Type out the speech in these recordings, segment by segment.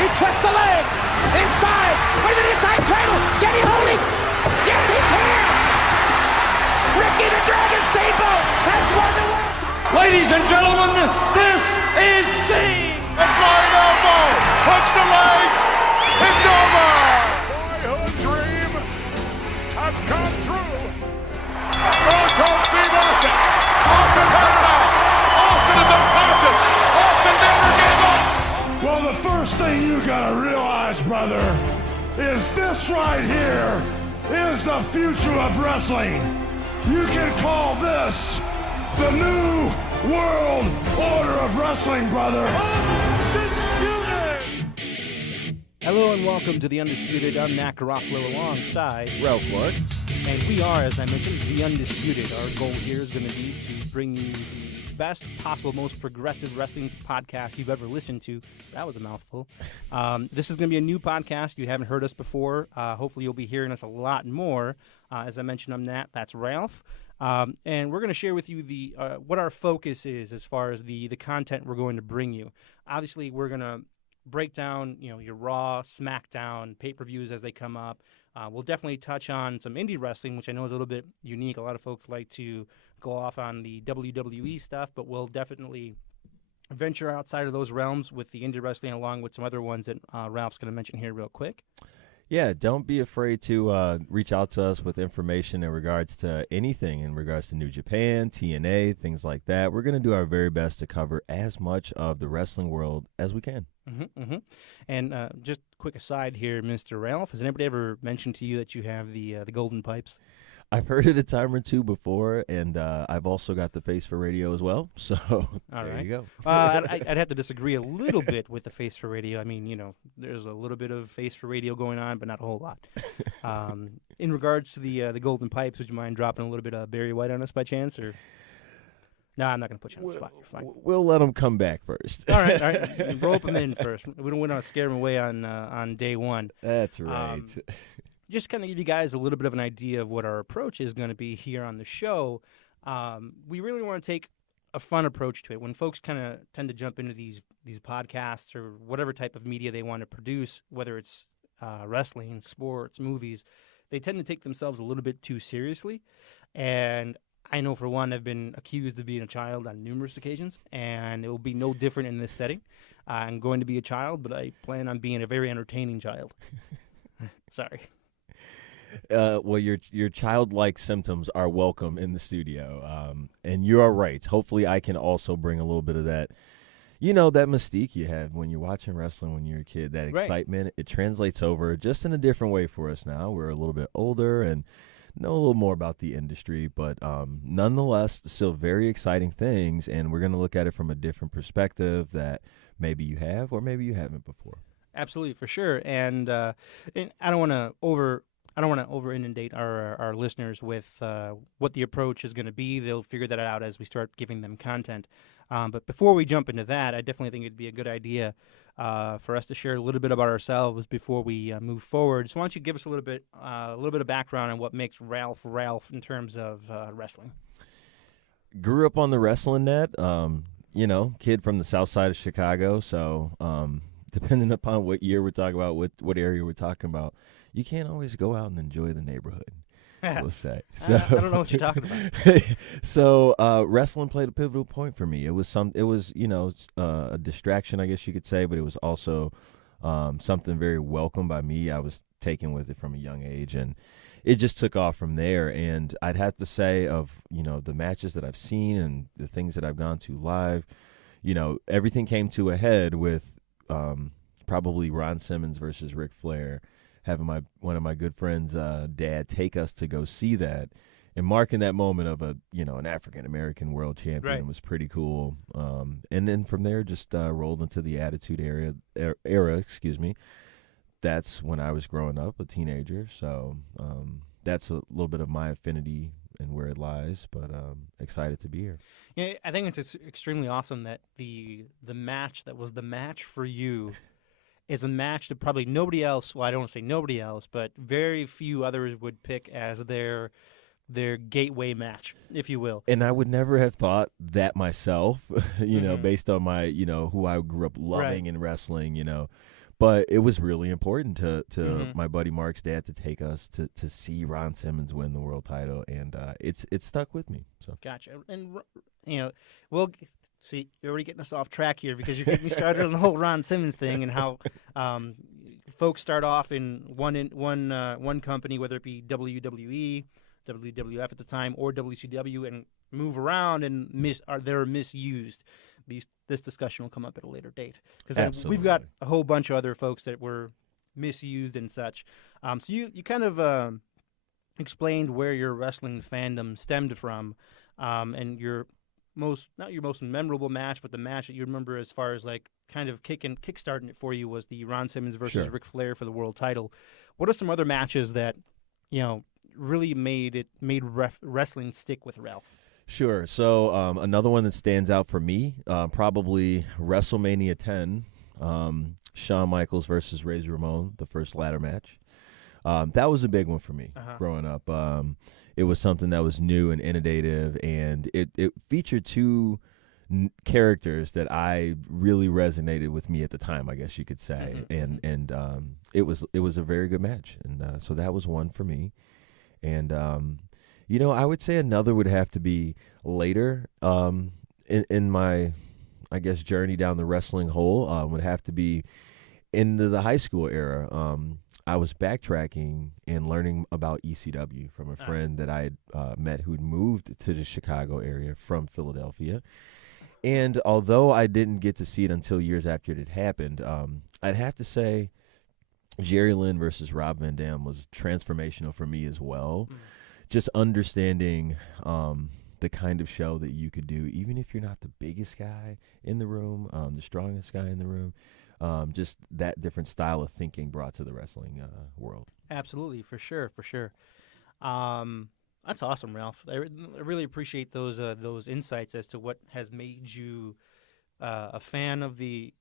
He twists the leg. Inside. Wait a minute, inside cradle. Can he hold him? Yes, he can. Ricky the Dragon Steamboat has won the world. Ladies and gentlemen, this is Sting. A flying elbow. Hooks the leg. It's over. Boyhood dream has come true. Stone Cold Steve Austin. Austin has it out. Austin is unconscious. Austin never gave up. Well, the first thing you gotta realize, brother, is this right here is the future of wrestling. You can call this the new world order of wrestling, brother. Hello and welcome to the Undisputed. I'm Matt Garofalo alongside Ralph Lord. And we are, as I mentioned, the Undisputed. Our goal here is going to be to bring you the best possible, most progressive wrestling podcast you've ever listened to. That was a mouthful. This is going to be a new podcast. You haven't heard us before. Hopefully you'll be hearing us a lot more. As I mentioned, I'm Nat. That's Ralph. And we're going to share with you the what our focus is as far as the content we're going to bring you. Obviously, we're going to break down, your Raw, SmackDown, pay-per-views as they come up. We'll definitely touch on some indie wrestling, which I know is a little bit unique. A lot of folks like to go off on the WWE stuff, but we'll definitely venture outside of those realms with the indie wrestling along with some other ones that Ralph's going to mention here real quick. Yeah, don't be afraid to reach out to us with information in regards to anything, in regards to New Japan, TNA, things like that. We're going to do our very best to cover as much of the wrestling world as we can. And just quick aside here, Mr. Ralph, has anybody ever mentioned to you that you have the golden pipes? I've heard it a time or two before, and I've also got the face for radio as well. So there you go. I'd have to disagree a little bit with the face for radio. I mean, there's a little bit of face for radio going on, but not a whole lot. In regards to the golden pipes, would you mind dropping a little bit of Barry White on us by chance? Or no, I'm not going to put you on the spot. You're fine. We'll let them come back first. All right. Rope them in first. We don't want to scare them away on day one. That's right. Just kind of give you guys a little bit of an idea of what our approach is going to be here on the show. We really want to take a fun approach to it. When folks kind of tend to jump into these podcasts or whatever type of media they want to produce, whether it's wrestling, sports, movies, they tend to take themselves a little bit too seriously. And I know, for one, I've been accused of being a child on numerous occasions, and it will be no different in this setting. I'm going to be a child, but I plan on being a very entertaining child. Sorry. Well, your childlike symptoms are welcome in the studio, and you are right. Hopefully, I can also bring a little bit of that, that mystique you have when you're watching wrestling when you're a kid, that excitement. Right. It translates over just in a different way for us now. We're a little bit older and know a little more about the industry, but nonetheless, still very exciting things, and we're going to look at it from a different perspective that maybe you have or maybe you haven't before. Absolutely, for sure, and I don't want to over inundate our listeners with what the approach is going to be. They'll figure that out as we start giving them content. But before we jump into that, I definitely think it'd be a good idea for us to share a little bit about ourselves before we move forward. So why don't you give us a little bit of background on what makes Ralph in terms of wrestling? Grew up on the wrestling net, kid from the south side of Chicago. So depending upon what year we're talking about, what area we're talking about, you can't always go out and enjoy the neighborhood. Let's say. So I don't know what you're talking about. So wrestling played a pivotal point for me. It was a distraction, I guess you could say, but it was also something very welcome by me. I was taken with it from a young age, and it just took off from there. And I'd have to say, of the matches that I've seen and the things that I've gone to live, everything came to a head with probably Ron Simmons versus Ric Flair. Having one of my good friends' dad take us to go see that, and marking that moment of an African American world champion was pretty cool. And then from there, just rolled into the Attitude era. Excuse me. That's when I was growing up, a teenager. So that's a little bit of my affinity and where it lies. But excited to be here. Yeah, I think it's extremely awesome that the match that was the match for you is a match that probably nobody else, well, I don't want to say nobody else, but very few others would pick as their gateway match, if you will. And I would never have thought that myself, based on my, who I grew up loving in wrestling, But it was really important to my buddy Mark's dad to take us to see Ron Simmons win the world title, and it's stuck with me. So Gotcha. And we'll see. You're already getting us off track here because you're getting me started on the whole Ron Simmons thing and how folks start off in one company, whether it be WWE, WWF at the time, or WCW, and move around and they're misused. This discussion will come up at a later date because we've got a whole bunch of other folks that were misused and such. So you kind of explained where your wrestling fandom stemmed from, and not your most memorable match, but the match that you remember as far as like kind of kickstarting it for you was the Ron Simmons versus Ric Flair for the world title. What are some other matches that really made wrestling stick with Ralph? Sure. So another one that stands out for me, probably WrestleMania 10, Shawn Michaels versus Razor Ramon, the first ladder match. That was a big one for me growing up. It was something that was new and innovative, and it featured two characters that I really resonated with me at the time, I guess you could say. And it was a very good match, and so that was one for me. And I would say another would have to be later in my, I guess, journey down the wrestling hole, would have to be into the high school era. I was backtracking and learning about ECW from a friend that I had met who'd moved to the Chicago area from Philadelphia. And although I didn't get to see it until years after it had happened, I'd have to say Jerry Lynn versus Rob Van Dam was transformational for me as well. Just understanding the kind of show that you could do, even if you're not the biggest guy in the room, the strongest guy in the room, just that different style of thinking brought to the wrestling world. Absolutely, for sure. That's awesome, Ralph. I really appreciate those insights as to what has made you a fan of the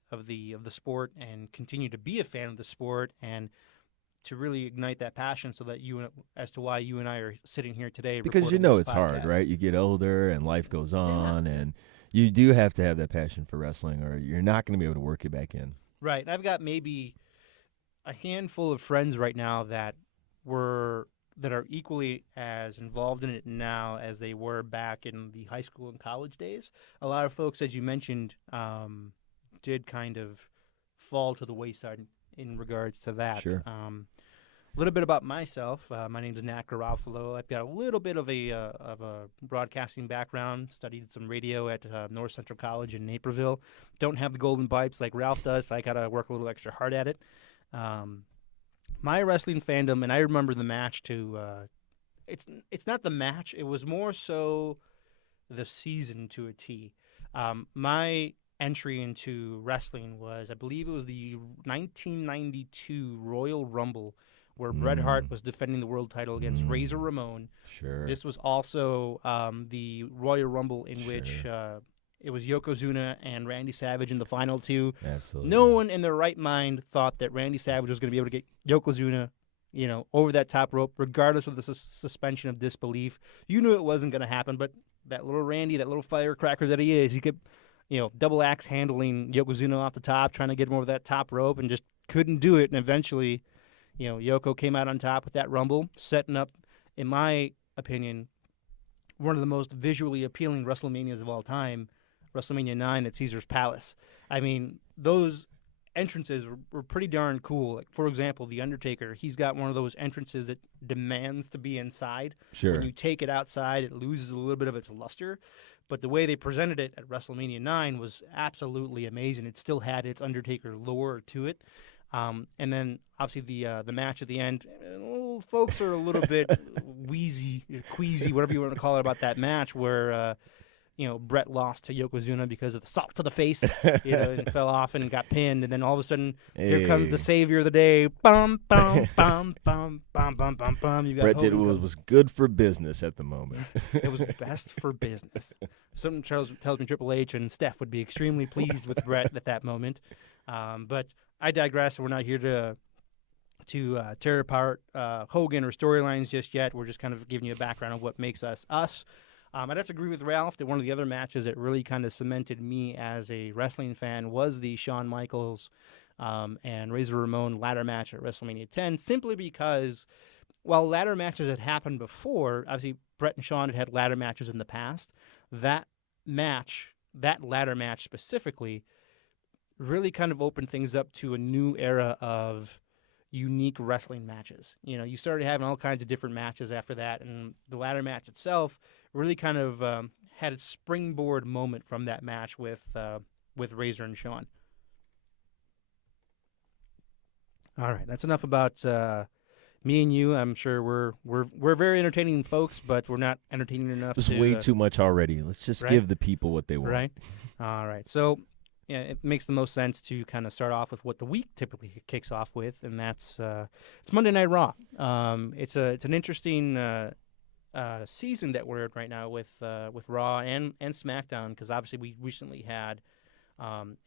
sport and continue to be a fan of the sport, and to really ignite that passion so that as to why you and I are sitting here today. Because it's hard, right? You get older and life goes on, and you do have to have that passion for wrestling, or you're not going to be able to work it back in. Right. I've got maybe a handful of friends right now that are equally as involved in it now as they were back in the high school and college days. A lot of folks, as you mentioned, did kind of fall to the wayside in regards to that. Sure. A little bit about myself. My name is Nat Garofalo. I've got a little bit of a broadcasting background. Studied some radio at North Central College in Naperville. Don't have the golden pipes like Ralph does, so I got to work a little extra hard at it. My wrestling fandom, and I remember the match too. It's not the match. It was more so the season to a T. My entry into wrestling was, I believe it was the 1992 Royal Rumble, where Bret Hart was defending the world title against Razor Ramon. Sure. This was also the Royal Rumble in which it was Yokozuna and Randy Savage in the final two. Absolutely. No one in their right mind thought that Randy Savage was going to be able to get Yokozuna, over that top rope, regardless of the suspension of disbelief. You knew it wasn't going to happen, but that little Randy, that little firecracker that he is, he kept, double axe handling Yokozuna off the top, trying to get him over that top rope, and just couldn't do it. And eventually, Yoko came out on top with that Rumble, setting up, in my opinion, one of the most visually appealing WrestleManias of all time, WrestleMania 9 at Caesar's Palace. I mean, those entrances were pretty darn cool. Like, for example, The Undertaker, he's got one of those entrances that demands to be inside. Sure. When you take it outside, it loses a little bit of its luster. But the way they presented it at WrestleMania 9 was absolutely amazing. It still had its Undertaker lore to it. And then, obviously, the match at the end, folks are a little bit queasy, whatever you want to call it, about that match where, Bret lost to Yokozuna because of the salt to the face, and fell off and got pinned. And then all of a sudden, here comes the savior of the day. Bum, bum, bum, bum, bum, bum, bum, bum. You got Bret did what was good for business at the moment. It was best for business. Something tells me Triple H and Steph would be extremely pleased with Bret at that moment. But I digress. We're not here to tear apart Hogan or storylines just yet. We're just kind of giving you a background of what makes us us. I'd have to agree with Ralph that one of the other matches that really kind of cemented me as a wrestling fan was the Shawn Michaels and Razor Ramon ladder match at WrestleMania 10, simply because while ladder matches had happened before, obviously Brett and Sean had ladder matches in the past, that ladder match specifically, really kind of opened things up to a new era of unique wrestling matches. You started having all kinds of different matches after that, and the ladder match itself really kind of had its springboard moment from that match with Razor and Sean. All right, that's enough about me and you. I'm sure we're very entertaining folks, but we're not entertaining enough. It's way too much already. Let's just give the people what they want. Right. All right. So, yeah, it makes the most sense to kind of start off with what the week typically kicks off with, and that's it's Monday Night Raw. It's an interesting season that we're in right now with Raw and SmackDown, because obviously we recently had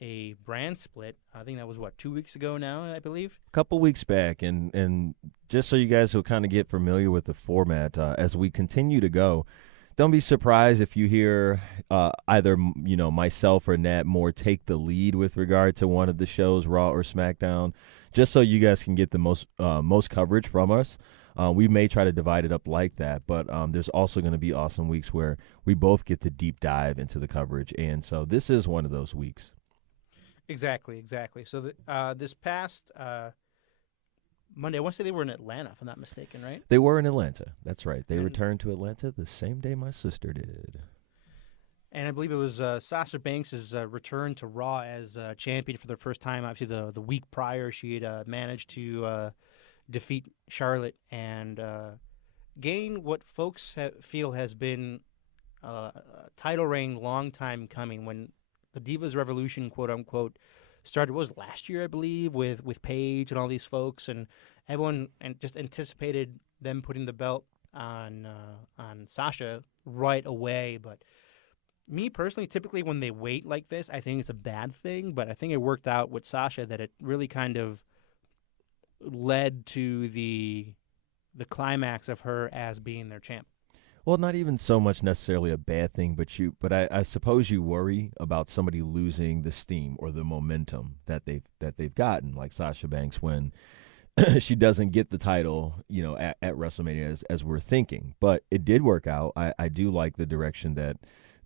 a brand split. I think that was 2 weeks ago now, I believe. A couple weeks back, and just so you guys will kind of get familiar with the format as we continue to go. Don't be surprised if you hear either myself or Nat Moore take the lead with regard to one of the shows, Raw or SmackDown, just so you guys can get the most coverage from us. We may try to divide it up like that, but there's also going to be awesome weeks where we both get to deep dive into the coverage, and so this is one of those weeks. Exactly. So this past Monday, I want to say they were in Atlanta, if I'm not mistaken, right? They were in Atlanta. That's right. They returned to Atlanta the same day my sister did. And I believe it was Sasha Banks' return to Raw as champion for the first time. Obviously, the week prior, she had managed to defeat Charlotte and gain what folks feel has been a title reign long time coming. When the Divas Revolution, quote unquote, started, was last year, I believe, with Paige and all these folks, and everyone just anticipated them putting the belt on Sasha right away. But me personally, typically when they wait like this, I think it's a bad thing. But I think it worked out with Sasha that it really kind of led to the climax of her as being their champ. Well, not even so much necessarily a bad thing, but I suppose you worry about somebody losing the steam or the momentum that they've gotten, like Sasha Banks, when she doesn't get the title, at WrestleMania as we're thinking. But it did work out. I do like the direction that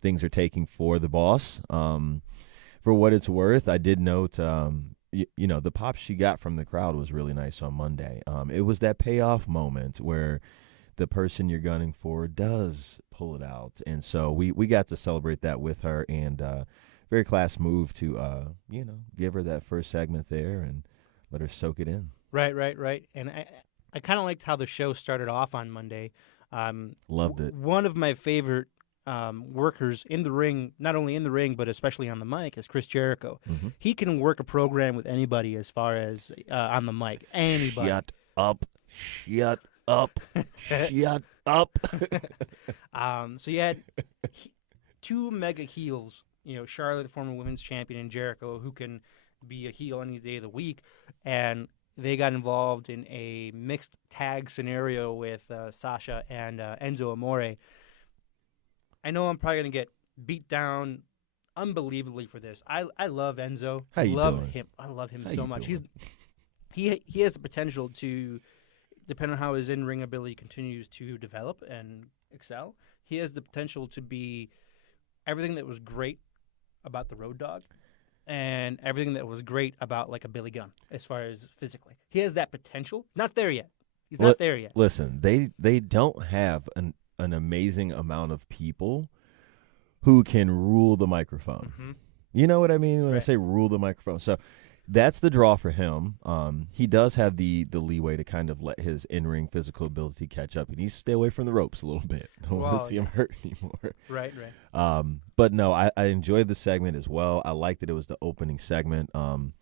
things are taking for the boss. For what it's worth, I did note, the pop she got from the crowd was really nice on Monday. It was that payoff moment where the person you're gunning for does pull it out. And so we got to celebrate that with her, and very class move to, give her that first segment there and let her soak it in. Right. And I kind of liked how the show started off on Monday. Loved it. One of my favorite workers in the ring, not only in the ring, but especially on the mic, is Chris Jericho. Mm-hmm. He can work a program with anybody as far as on the mic. Anybody. Shut up. Shut up. So you had two mega heels, Charlotte, the former women's champion, and Jericho, who can be a heel any day of the week. And they got involved in a mixed tag scenario with Sasha and Enzo Amore. I know I'm probably going to get beat down unbelievably for this. I love Enzo. How you love doing? him. I love him How so you much. doing? He has the potential to, depending on how his in-ring ability continues to develop and excel, he has the potential to be everything that was great about the Road Dogg and everything that was great about like a Billy Gunn as far as physically. He has that potential. Not there yet. He's not there yet. Listen, they don't have an amazing amount of people who can rule the microphone. Mm-hmm. You know what I mean when I say rule the microphone? So that's the draw for him. He does have the leeway to kind of let his in-ring physical ability catch up. He needs to stay away from the ropes a little bit. Don't want to see him hurt anymore. Right. But no, I enjoyed the segment as well. I liked that it was the opening segment. And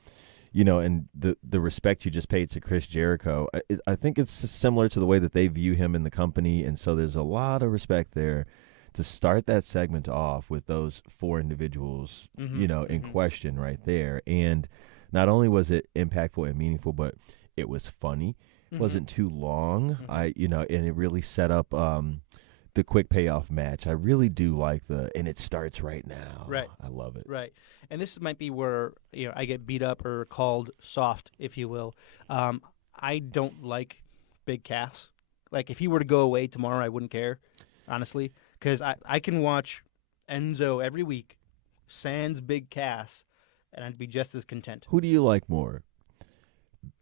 the respect you just paid to Chris Jericho, I think it's similar to the way that they view him in the company, and so there's a lot of respect there to start that segment off with those four individuals, in question right there. And not only was it impactful and meaningful, but it was funny. It wasn't too long. And it really set up the quick payoff match. I really do like and it starts right now. Right. I love it. Right. And this might be where I get beat up or called soft, if you will. I don't like Big Cass. Like, if he were to go away tomorrow, I wouldn't care, honestly, because I can watch Enzo every week, sans Big Cass, and I'd be just as content. Who do you like more,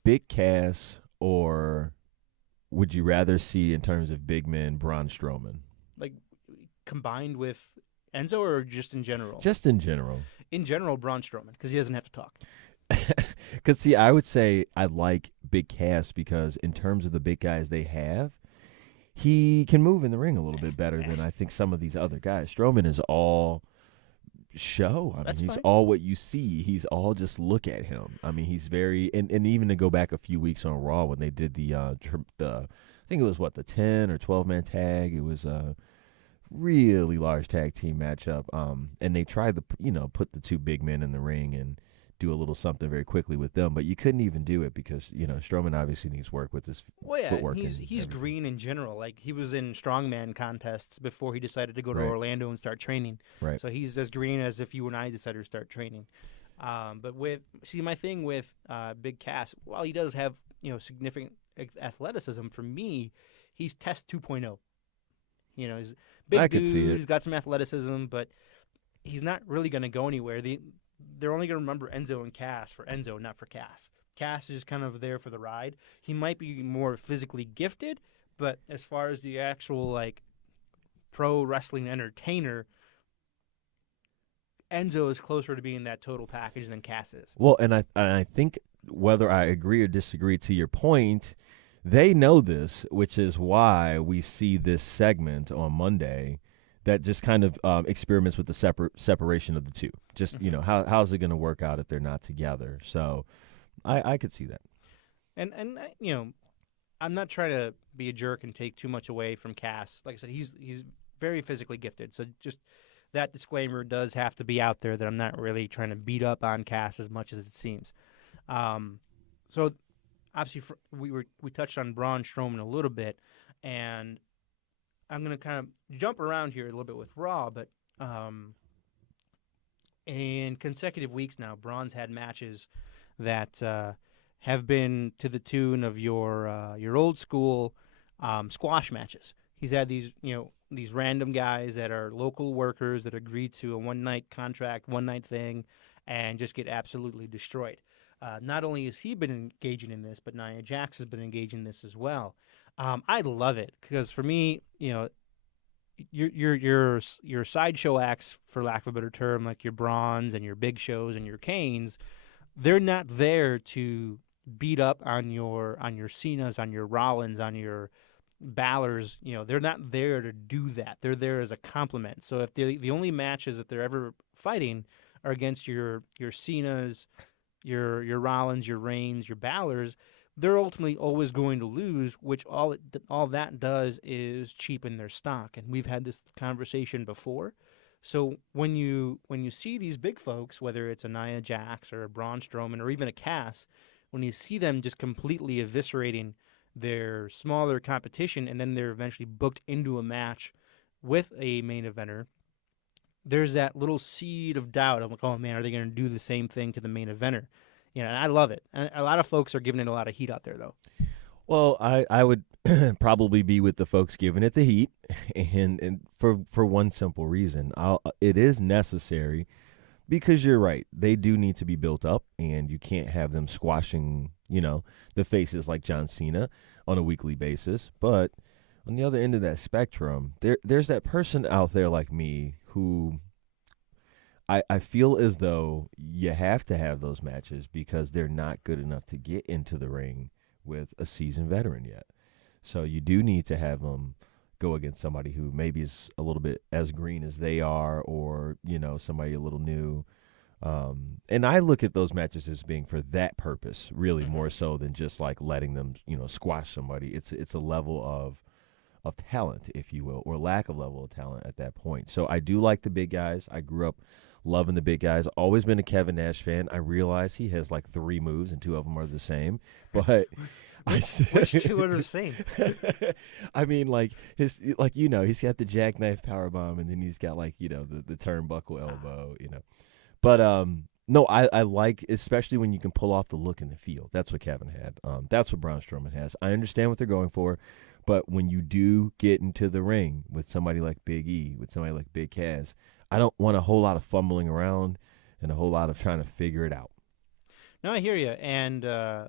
Big Cass, or would you rather see in terms of big men Braun Strowman? Like, combined with Enzo, or just in general? Just in general. In general, Braun Strowman, because he doesn't have to talk. Because, see, I would say I like Big Cass because in terms of the big guys they have, he can move in the ring a little bit better than I think some of these other guys. Strowman is all show. I mean, he's all what you see. He's all just look at him. I mean, he's very and even to go back a few weeks on Raw when they did the I think it was the 10 or 12-man tag. It was a really large tag team matchup. And they tried to put the two big men in the ring and do a little something very quickly with them, but you couldn't even do it because Strowman obviously needs work with his footwork. He's green in general. Like, he was in strongman contests before he decided to go to Right. Orlando and start training. Right. So he's as green as if you and I decided to start training. But my thing with Big Cass, while he does have significant athleticism, for me, he's Test 2.0. He's a big I dude. could see it. He's got some athleticism, but he's not really going to go anywhere. They're only going to remember Enzo and Cass for Enzo, not for Cass. Cass is just kind of there for the ride. He might be more physically gifted, but as far as the actual pro wrestling entertainer, Enzo is closer to being that total package than Cass is. Well, and I think whether I agree or disagree to your point, they know this, which is why we see this segment on Monday that just kind of experiments with the separation of the two. Just, how's it going to work out if they're not together? So I could see that. And I'm not trying to be a jerk and take too much away from Cass. Like I said, he's very physically gifted. So just that disclaimer does have to be out there that I'm not really trying to beat up on Cass as much as it seems. So obviously we touched on Braun Strowman a little bit, and I'm going to kind of jump around here a little bit with Raw, but in consecutive weeks now, Braun's had matches that have been to the tune of your old school squash matches. He's had these random guys that are local workers that agree to a one-night contract, one-night thing, and just get absolutely destroyed. Not only has he been engaging in this, but Nia Jax has been engaging in this as well. I love it because for me, your sideshow acts, for lack of a better term, like your Brawns and your Big Shows and your Kanes, they're not there to beat up on your Cenas, on your Rollins, on your Ballers. They're not there to do that. They're there as a compliment. So if the only matches that they're ever fighting are against your Cenas, your Rollins, your Reigns, your Ballers, they're ultimately always going to lose, which all that does is cheapen their stock. And we've had this conversation before. So when you see these big folks, whether it's a Nia Jax or a Braun Strowman or even a Cass, when you see them just completely eviscerating their smaller competition and then they're eventually booked into a match with a main eventer, there's that little seed of doubt of like, oh man, are they going to do the same thing to the main eventer? And I love it. And a lot of folks are giving it a lot of heat out there, though. Well, I would probably be with the folks giving it the heat, and for one simple reason. It is necessary because you're right. They do need to be built up, and you can't have them squashing, the faces like John Cena on a weekly basis. But on the other end of that spectrum, there's that person out there like me who I feel as though you have to have those matches because they're not good enough to get into the ring with a seasoned veteran yet. So you do need to have them go against somebody who maybe is a little bit as green as they are, or, somebody a little new. And I look at those matches as being for that purpose, really more so than just like letting them, squash somebody. It's a level of talent, if you will, or lack of level of talent at that point. So I do like the big guys. I grew up loving the big guys. Always been a Kevin Nash fan. I realize he has like 3 moves and 2 of them are the same. But Which two are the same? I mean, like he's got the jackknife power bomb, and then he's got the turnbuckle elbow, But no, I like, especially when you can pull off the look and the feel. That's what Kevin had. That's what Braun Strowman has. I understand what they're going for, but when you do get into the ring with somebody like Big E, with somebody like Big Cass, I don't want a whole lot of fumbling around and a whole lot of trying to figure it out. No, I hear you, and I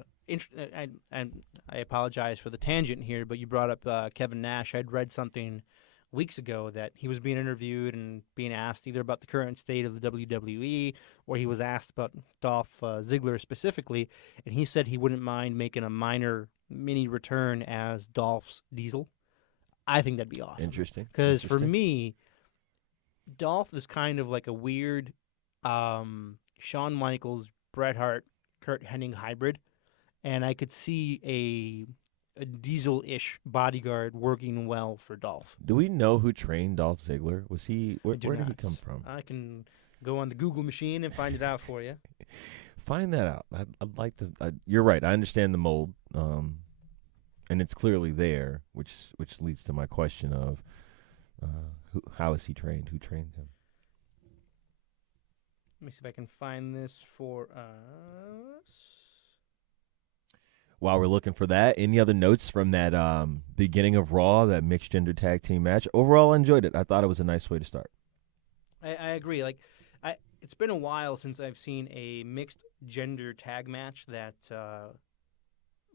apologize for the tangent here, but you brought up Kevin Nash. I'd read something weeks ago that he was being interviewed and being asked either about the current state of the WWE or he was asked about Dolph Ziggler specifically, and he said he wouldn't mind making a minor mini return as Dolph's Diesel. I think that'd be awesome. Interesting. Because for me, Dolph is kind of like a weird Shawn Michaels, Bret Hart, Kurt Hennig hybrid, and I could see a Diesel-ish bodyguard working well for Dolph. Do we know who trained Dolph Ziggler? Was he where did he come from? I can go on the Google machine and find it out for you. Find that out. I'd like to. You're right. I understand the mold, and it's clearly there, which leads to my question of how is he trained? Who trained him? Let me see if I can find this for us. While we're looking for that, any other notes from that beginning of Raw, that mixed gender tag team match? Overall, I enjoyed it. I thought it was a nice way to start. I agree. It's been a while since I've seen a mixed gender tag match that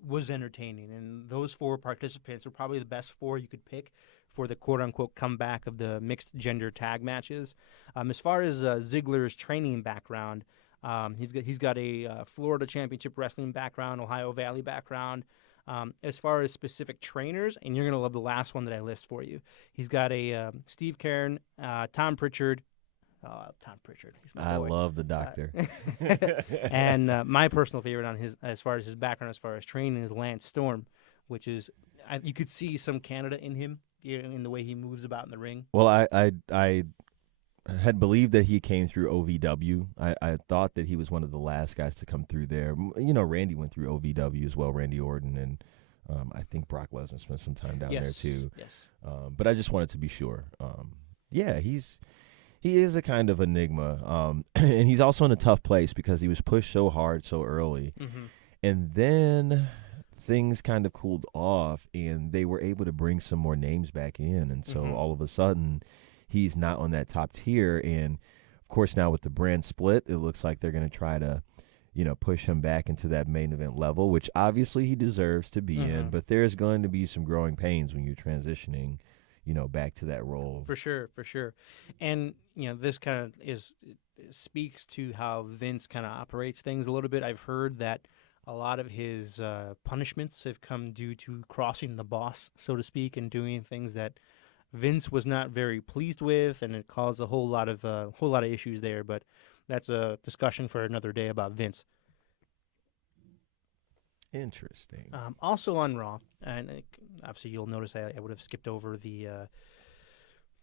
was entertaining, and those 4 participants were probably the best 4 you could pick for the quote-unquote comeback of the mixed gender tag matches. As far as Ziggler's training background, he's got a Florida Championship Wrestling background, Ohio Valley background. As far as specific trainers, and you're going to love the last one that I list for you, he's got a Steve Cairn, Tom Pritchard. Tom Pritchard. He's my boy. I love the doctor. And my personal favorite on as far as his background, as far as training, is Lance Storm, which is you could see some Canada in him, in the way he moves about in the ring. Well, I had believed that he came through OVW. I thought that he was one of the last guys to come through there. Randy went through OVW as well, Randy Orton, and I think Brock Lesnar spent some time down there too. Yes. But I just wanted to be sure. He is a kind of enigma, and he's also in a tough place because he was pushed so hard so early, and then things kind of cooled off, and they were able to bring some more names back in, and so all of a sudden, he's not on that top tier, and of course now with the brand split, it looks like they're going to try to, push him back into that main event level, which obviously he deserves to be in, but there's going to be some growing pains when you're transitioning back to that role. For sure. And, this kind of speaks to how Vince kind of operates things a little bit. I've heard that a lot of his punishments have come due to crossing the boss, so to speak, and doing things that Vince was not very pleased with, and it caused a whole lot of issues there. But that's a discussion for another day about Vince. Interesting. Also on Raw, and obviously you'll notice I would have skipped over the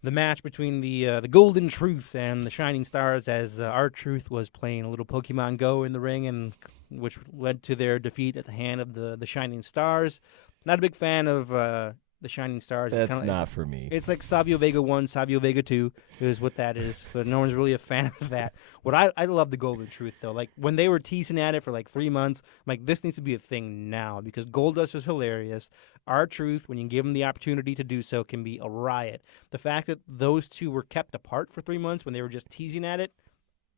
match between the Golden Truth and the Shining Stars, as R-Truth was playing a little Pokemon Go in the ring, and which led to their defeat at the hand of the Shining Stars. Not a big fan of the Shining Stars. That's not for me. It's like Savio Vega 1, Savio Vega 2 is what that is. So no one's really a fan of that. What I love the Golden Truth, though. Like, when they were teasing at it for like 3 months, I'm like, this needs to be a thing now, because Goldust is hilarious. R-Truth, when you give him the opportunity to do so, can be a riot. The fact that those two were kept apart for 3 months when they were just teasing at it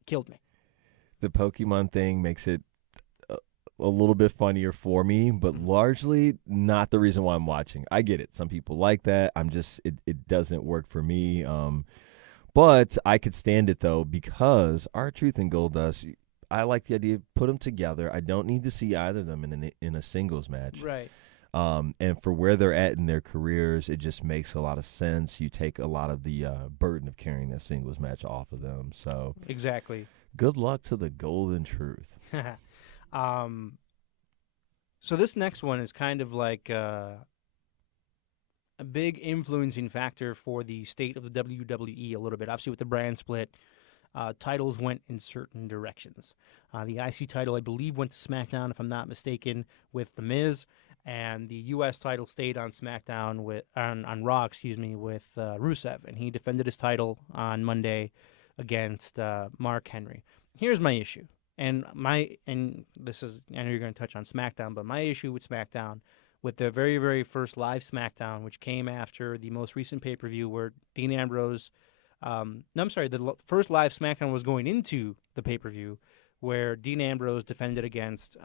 killed me. The Pokemon thing makes it a little bit funnier for me, but largely not the reason why I'm watching. I get it. Some people like that. It doesn't work for me. But I could stand it, though, because R-Truth and Goldust, I like the idea of put them together. I don't need to see either of them in a singles match. Right. And for where they're at in their careers, it just makes a lot of sense. You take a lot of the burden of carrying that singles match off of them. So Exactly. Good luck to the Golden Truth. So this next one is kind of like a big influencing factor for the state of the WWE a little bit. Obviously, with the brand split, titles went in certain directions. The IC title, I believe, went to SmackDown, if I'm not mistaken, with The Miz. and the U.S. title stayed on SmackDown on Raw, with Rusev, and he defended his title on Monday against Mark Henry. Here's my issue, and this is, I know you're going to touch on SmackDown, but my issue with SmackDown, with the very, very first live SmackDown, which came after the most recent pay-per-view where Dean Ambrose, the first live SmackDown was going into the pay-per-view where Dean Ambrose defended against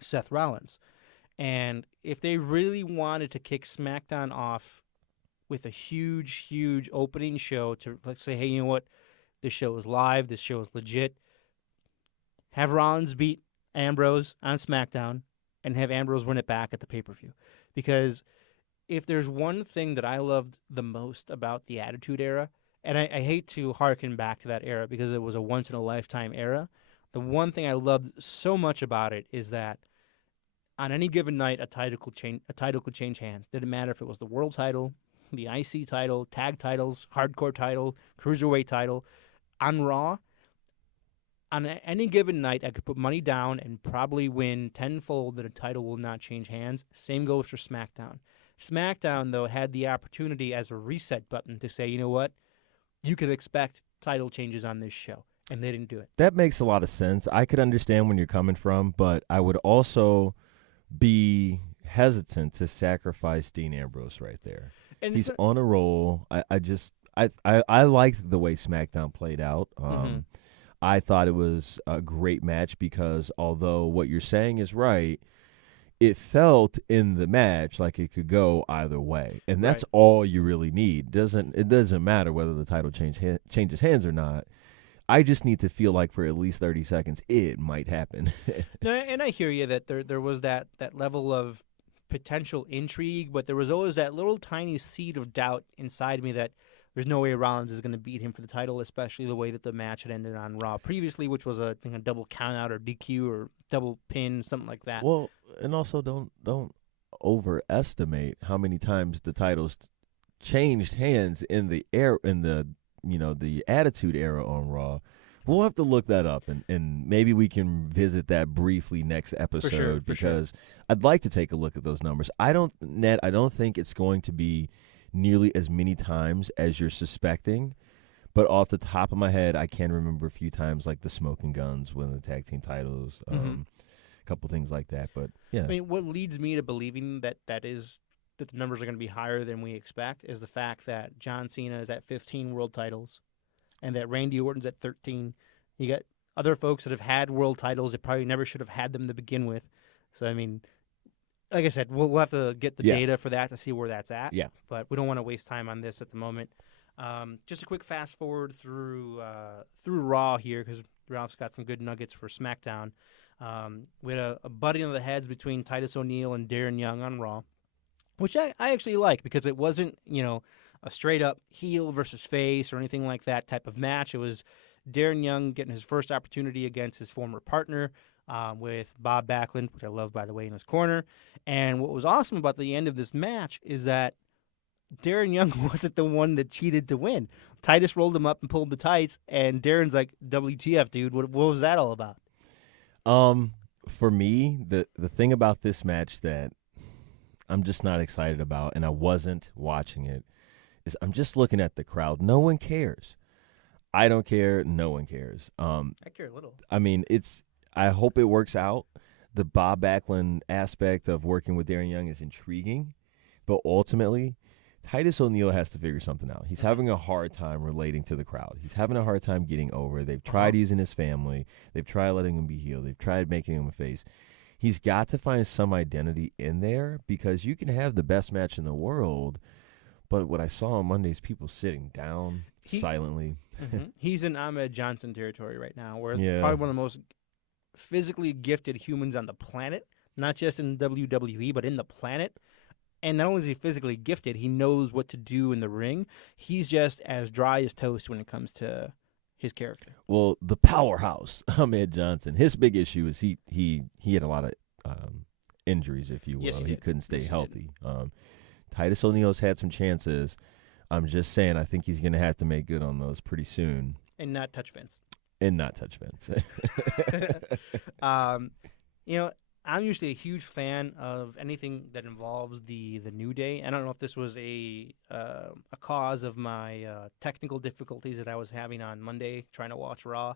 Seth Rollins. And if they really wanted to kick SmackDown off with a huge, huge opening show to, let's say, hey, you know what, this show is live, this show is legit, have Rollins beat Ambrose on SmackDown and have Ambrose win it back at the pay-per-view. Because if there's one thing that I loved the most about the Attitude Era, and I hate to hearken back to that era because it was a once-in-a-lifetime era, the one thing I loved so much about it is that on any given night, a title could change hands. Didn't matter if it was the world title, the IC title, tag titles, hardcore title, cruiserweight title. On Raw, on any given night, I could put money down and probably win tenfold that a title will not change hands. Same goes for SmackDown. SmackDown, though, had the opportunity as a reset button to say, you know what, you could expect title changes on this show, and they didn't do it. That makes a lot of sense. I could understand when you're coming from, but I would also be hesitant to sacrifice Dean Ambrose right there. And he's on a roll. I liked the way SmackDown played out. I thought it was a great match because although what you're saying is right, it felt in the match like it could go either way, and that's all you really need. It doesn't matter whether the title changes hands or not. I just need to feel like for at least 30 seconds it might happen. No, and I hear you that there was that level of potential intrigue, but there was always that little tiny seed of doubt inside me that there's no way Rollins is going to beat him for the title, especially the way that the match had ended on Raw previously, which was a double countout or DQ or double pin, something like that. Well, and also don't overestimate how many times the titles changed hands in the the Attitude Era on Raw. We'll have to look that up, and maybe we can visit that briefly next episode because I'd like to take a look at those numbers. I don't think it's going to be nearly as many times as you're suspecting, but off the top of my head, I can remember a few times like the Smoking Guns winning the tag team titles, a couple things like that. But yeah, I mean, what leads me to believing that the numbers are going to be higher than we expect is the fact that John Cena is at 15 world titles and that Randy Orton's at 13. You got other folks that have had world titles that probably never should have had them to begin with. So, I mean, like I said, we'll have to get the data for that to see where that's at. Yeah. But we don't want to waste time on this at the moment. Just a quick fast forward through Raw here because Ralph's got some good nuggets for SmackDown. We had a butting of the heads between Titus O'Neil and Darren Young on Raw, which I actually like because it wasn't, a straight-up heel versus face or anything like that type of match. It was Darren Young getting his first opportunity against his former partner with Bob Backlund, which I love, by the way, in his corner. And what was awesome about the end of this match is that Darren Young wasn't the one that cheated to win. Titus rolled him up and pulled the tights, and Darren's like, WTF, dude, what was that all about? For me, the thing about this match that I'm just not excited about, and I wasn't watching it, is I'm just looking at the crowd. No one cares. I don't care. No one cares. I care a little. I mean, I hope it works out. The Bob Backlund aspect of working with Darren Young is intriguing, but ultimately, Titus O'Neil has to figure something out. He's having a hard time relating to the crowd. He's having a hard time getting over. They've tried using his family. They've tried letting him be healed. They've tried making him a face. He's got to find some identity in there because you can have the best match in the world, but what I saw on Monday is people sitting down silently. He's in Ahmed Johnson territory right now, where probably one of the most physically gifted humans on the planet, not just in WWE, but in the planet. And not only is he physically gifted, he knows what to do in the ring. He's just as dry as toast when it comes to his character. Well, the powerhouse, Ahmed Johnson, his big issue is he had a lot of injuries, if you will. Yes, he couldn't stay healthy. Titus O'Neil's had some chances. I'm just saying I think he's going to have to make good on those pretty soon. And not touch Vince. And not touch Vince. I'm usually a huge fan of anything that involves the New Day. I don't know if this was a cause of my technical difficulties that I was having on Monday trying to watch Raw.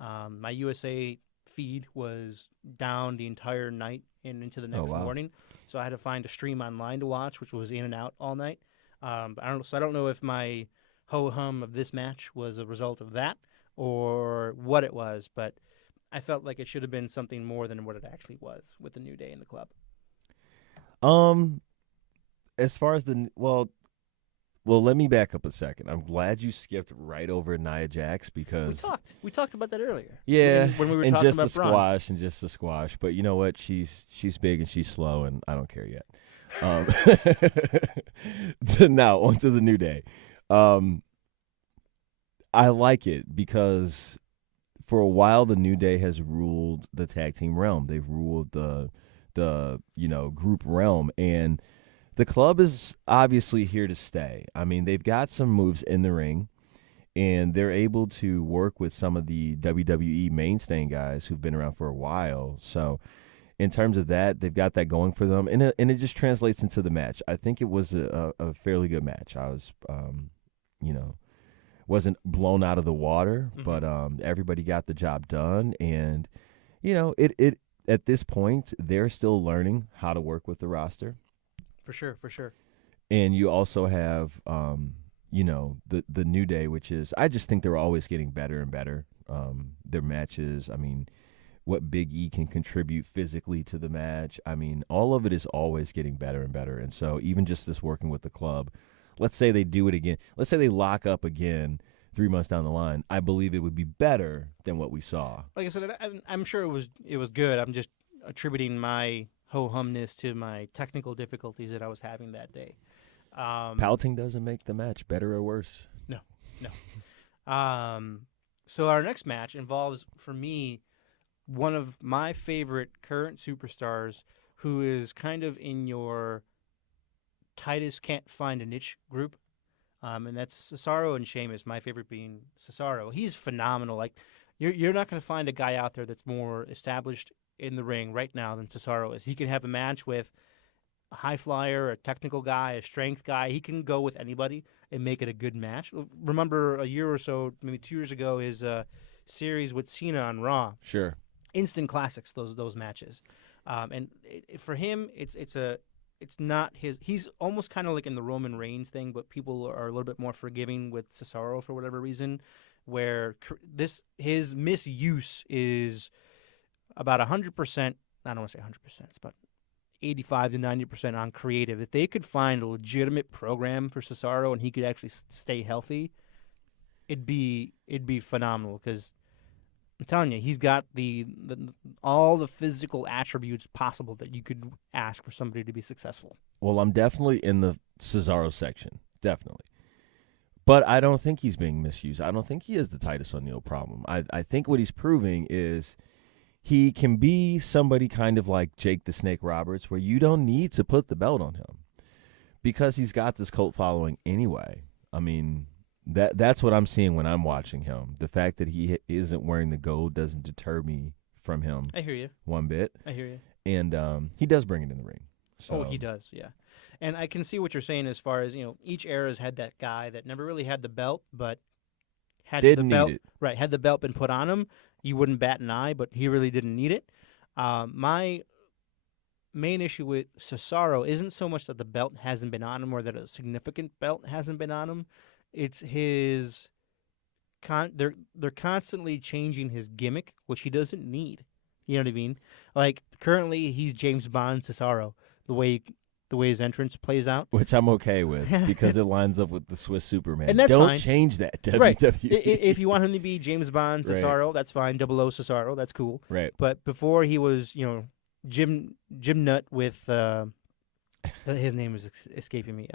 My USA feed was down the entire night and into the next morning, so I had to find a stream online to watch, which was in and out all night. I don't know if my ho-hum of this match was a result of that or what it was, but I felt like it should have been something more than what it actually was with the New Day in the club. As far as well, let me back up a second. I'm glad you skipped right over Nia Jax because we talked about that earlier. Yeah, when we were and talking just about the squash and just the squash. But you know what? She's big and she's slow, and I don't care yet. Now onto the New Day. I like it because for a while the New Day has ruled the tag team realm. They've ruled the group realm, and the club is obviously here to stay. I mean, they've got some moves in the ring, and they're able to work with some of the WWE mainstay guys who've been around for a while. So in terms of that, they've got that going for them, and it just translates into the match. I think it was a fairly good match. I was, wasn't blown out of the water, but everybody got the job done, and it at this point they're still learning how to work with the roster. For sure. And you also have, the New Day, which is, I just think they're always getting better and better. Their matches, I mean, what Big E can contribute physically to the match. I mean, all of it is always getting better and better. And so even just this working with the club, let's say they do it again. Let's say they lock up again 3 months down the line. I believe it would be better than what we saw. Like I said, I'm sure it was good. I'm just attributing my ho-humness to my technical difficulties that I was having that day. Pouting doesn't make the match better or worse. No. So our next match involves, for me, one of my favorite current superstars who is kind of in your Titus can't find a niche group. And that's Cesaro and Sheamus, my favorite being Cesaro. He's phenomenal. Like, you're not going to find a guy out there that's more established in the ring right now than Cesaro is. He can have a match with a high flyer, a technical guy, a strength guy. He can go with anybody and make it a good match. Remember a year or so, maybe 2 years ago, his series with Cena on Raw. Sure. Instant classics, those matches. For him, it's not his. He's almost kind of like in the Roman Reigns thing, but people are a little bit more forgiving with Cesaro for whatever reason, where his misuse is about 100%. I don't want to say 100%. It's about 85 to 90% on creative. If they could find a legitimate program for Cesaro and he could actually stay healthy, it'd be phenomenal. Because I'm telling you, he's got all the physical attributes possible that you could ask for somebody to be successful. Well, I'm definitely in the Cesaro section, definitely. But I don't think he's being misused. I don't think he is the Titus O'Neil problem. I think what he's proving is he can be somebody kind of like Jake the Snake Roberts, where you don't need to put the belt on him because he's got this cult following anyway. I mean, that's what I'm seeing when I'm watching him. The fact that he isn't wearing the gold doesn't deter me from him. I hear you. One bit. I hear you. And he does bring it in the ring. So. Oh, he does, yeah. And I can see what you're saying as far as, each era's had that guy that never really had the belt, but had didn't the belt, need it. Right, had the belt been put on him, you wouldn't bat an eye, but he really didn't need it. My main issue with Cesaro isn't so much that the belt hasn't been on him or that a significant belt hasn't been on him. It's his they're constantly changing his gimmick, which he doesn't need. You know what I mean? Like, currently he's James Bond Cesaro, the way his entrance plays out. Which I'm okay with because it lines up with the Swiss Superman. And that's Don't fine. change that, WWE. Right. If you want him to be James Bond Cesaro, Right. that's fine. 00 Cesaro, that's cool. Right. But before he was, Jim Nut with his name is escaping me.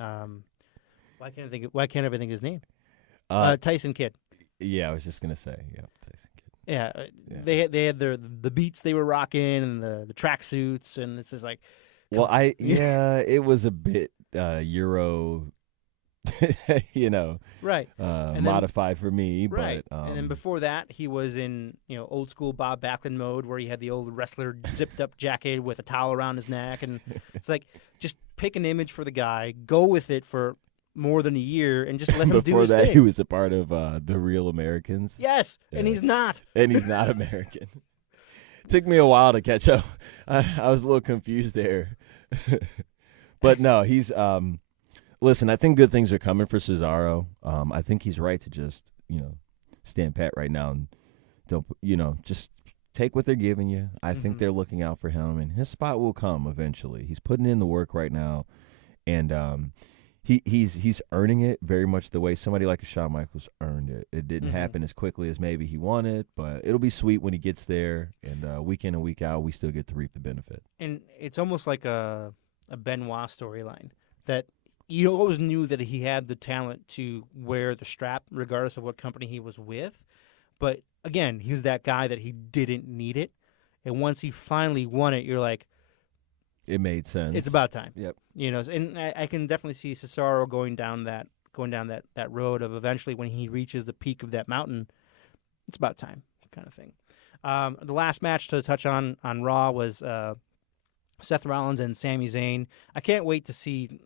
Why can't I think of his name? Tyson Kidd. Yeah, I was just gonna say, yeah, Tyson Kidd. Yeah. They had the beats they were rocking and the tracksuits, and it's just like. Well, it was a bit Euro you know, Right. modified for me. Right. But And then before that, he was in, old school Bob Backlund mode where he had the old wrestler zipped up jacket with a towel around his neck. And it's like, just pick an image for the guy, go with it for more than a year, and just let him do before his that, thing. he was a part of The Real Americans. Yes, and Yeah. he's not. And he's not American. Took me a while to catch up. I was a little confused there. But no, he's listen, I think good things are coming for Cesaro. I think he's right to just, stand pat right now and don't, just take what they're giving you. I think they're looking out for him, and his spot will come eventually. He's putting in the work right now, and he's earning it very much the way somebody like a Shawn Michaels earned it. It didn't happen as quickly as maybe he wanted, but it'll be sweet when he gets there, and week in and week out, we still get to reap the benefit. And it's almost like a Benoit storyline that you always knew that he had the talent to wear the strap regardless of what company he was with. But again, he was that guy that he didn't need it. And once he finally won it, you're like, It made sense. it's about time. Yep. And I can definitely see Cesaro going down that road of eventually when he reaches the peak of that mountain, it's about time kind of thing. The last match to touch on Raw was Seth Rollins and Sami Zayn. I can't wait to see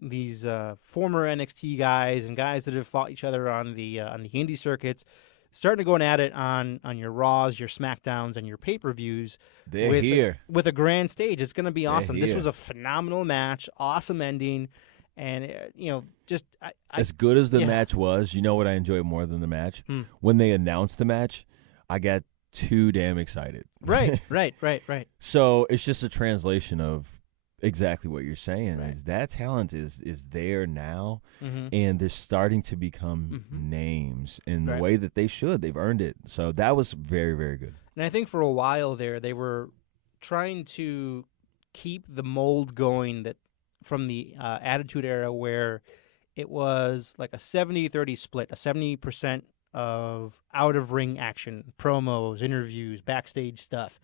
these former NXT guys and guys that have fought each other on the indie circuits starting to go at it on your Raws, your SmackDowns, and your pay-per-views. They're here. With a grand stage. It's going to be awesome. This here. was a phenomenal match, awesome ending, and As good as the match was, you know what I enjoyed more than the match? When they announced the match, I got too damn excited. Right. So it's just a translation of exactly what you're saying. Right. Is that talent is there now, Mm-hmm. and they're starting to become names in the Right. way that they should. They've earned it. So that was very, very good. And I think for a while there, they were trying to keep the mold going that from the Attitude Era where it was like a 70-30 split, a 70% of out-of-ring action, promos, interviews, backstage stuff,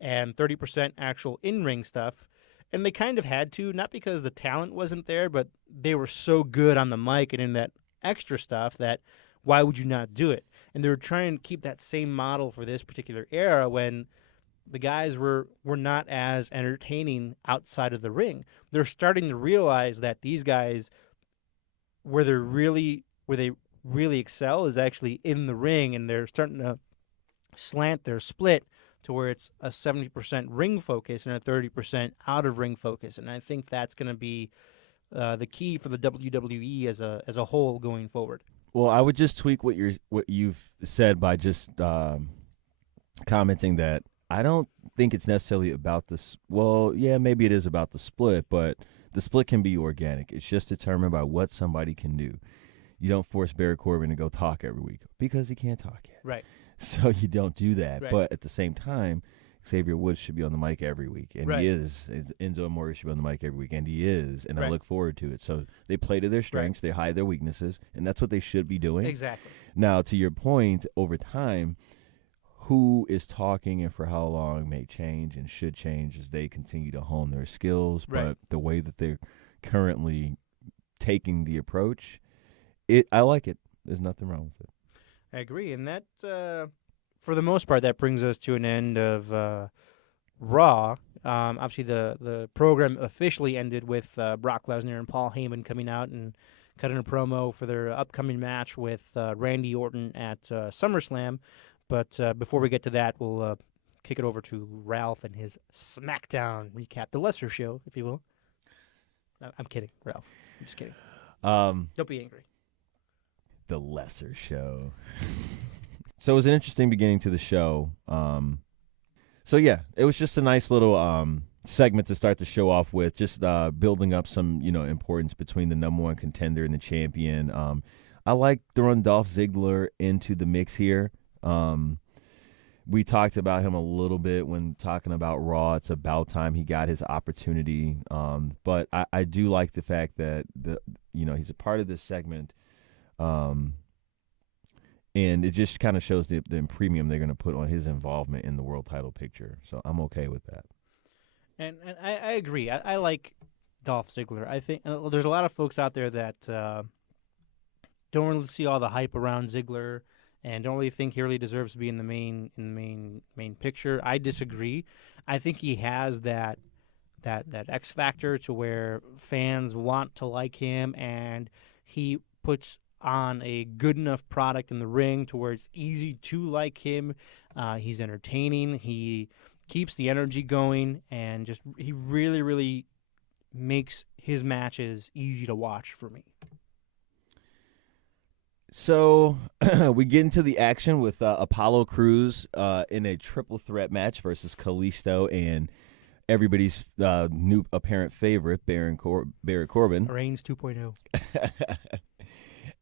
and 30% actual in-ring stuff. And they kind of had to, not because the talent wasn't there, but they were so good on the mic and in that extra stuff that why would you not do it? And they were trying to keep that same model for this particular era when the guys were not as entertaining outside of the ring. They're starting to realize that these guys, where they really excel is actually in the ring, and they're starting to slant their split to where it's a 70% ring focus and a 30% out of ring focus. And I think that's going to be the key for the WWE as a whole going forward. Well, I would just tweak what you've said by just commenting that I don't think it's necessarily about this. Well, yeah, maybe it is about the split, but the split can be organic. It's just determined by what somebody can do. You don't force Barry Corbin to go talk every week because he can't talk yet. Right. So you don't do that. Right. But at the same time, Xavier Woods should be on the mic every week, and Right. he is. Enzo Amore should be on the mic every week, and he is. And I Right. look forward to it. So they play to their strengths, they hide their weaknesses, and that's what they should be doing. Exactly. Now, to your point, over time, who is talking and for how long may change and should change as they continue to hone their skills. Right. But the way that they're currently taking the approach, I like it. There's nothing wrong with it. I agree. And that, for the most part, that brings us to an end of Raw. Obviously, the program officially ended with Brock Lesnar and Paul Heyman coming out and cutting a promo for their upcoming match with Randy Orton at SummerSlam. But before we get to that, we'll kick it over to Ralph and his SmackDown recap, the lesser show, if you will. I'm kidding, Ralph. I'm just kidding. Don't be angry. The lesser show. So it was an interesting beginning to the show. So yeah, it was just a nice little segment to start the show off with, just building up some importance between the number one contender and the champion. I like throwing Dolph Ziggler into the mix here. We talked about him a little bit when talking about Raw. It's about time he got his opportunity. But I do like the fact that he's a part of this segment. And it just kind of shows the premium they're going to put on his involvement in the world title picture. So I'm okay with that. And I agree. I like Dolph Ziggler. I think there's a lot of folks out there that don't really see all the hype around Ziggler and don't really think he really deserves to be in the main picture. I disagree. I think he has that X factor to where fans want to like him, and he puts on a good enough product in the ring to where it's easy to like him. He's entertaining. He keeps the energy going, and just he really, really makes his matches easy to watch for me. So we get into the action with Apollo Crews in a triple threat match versus Kalisto and everybody's new apparent favorite, Baron Corbin. Reigns 2.0.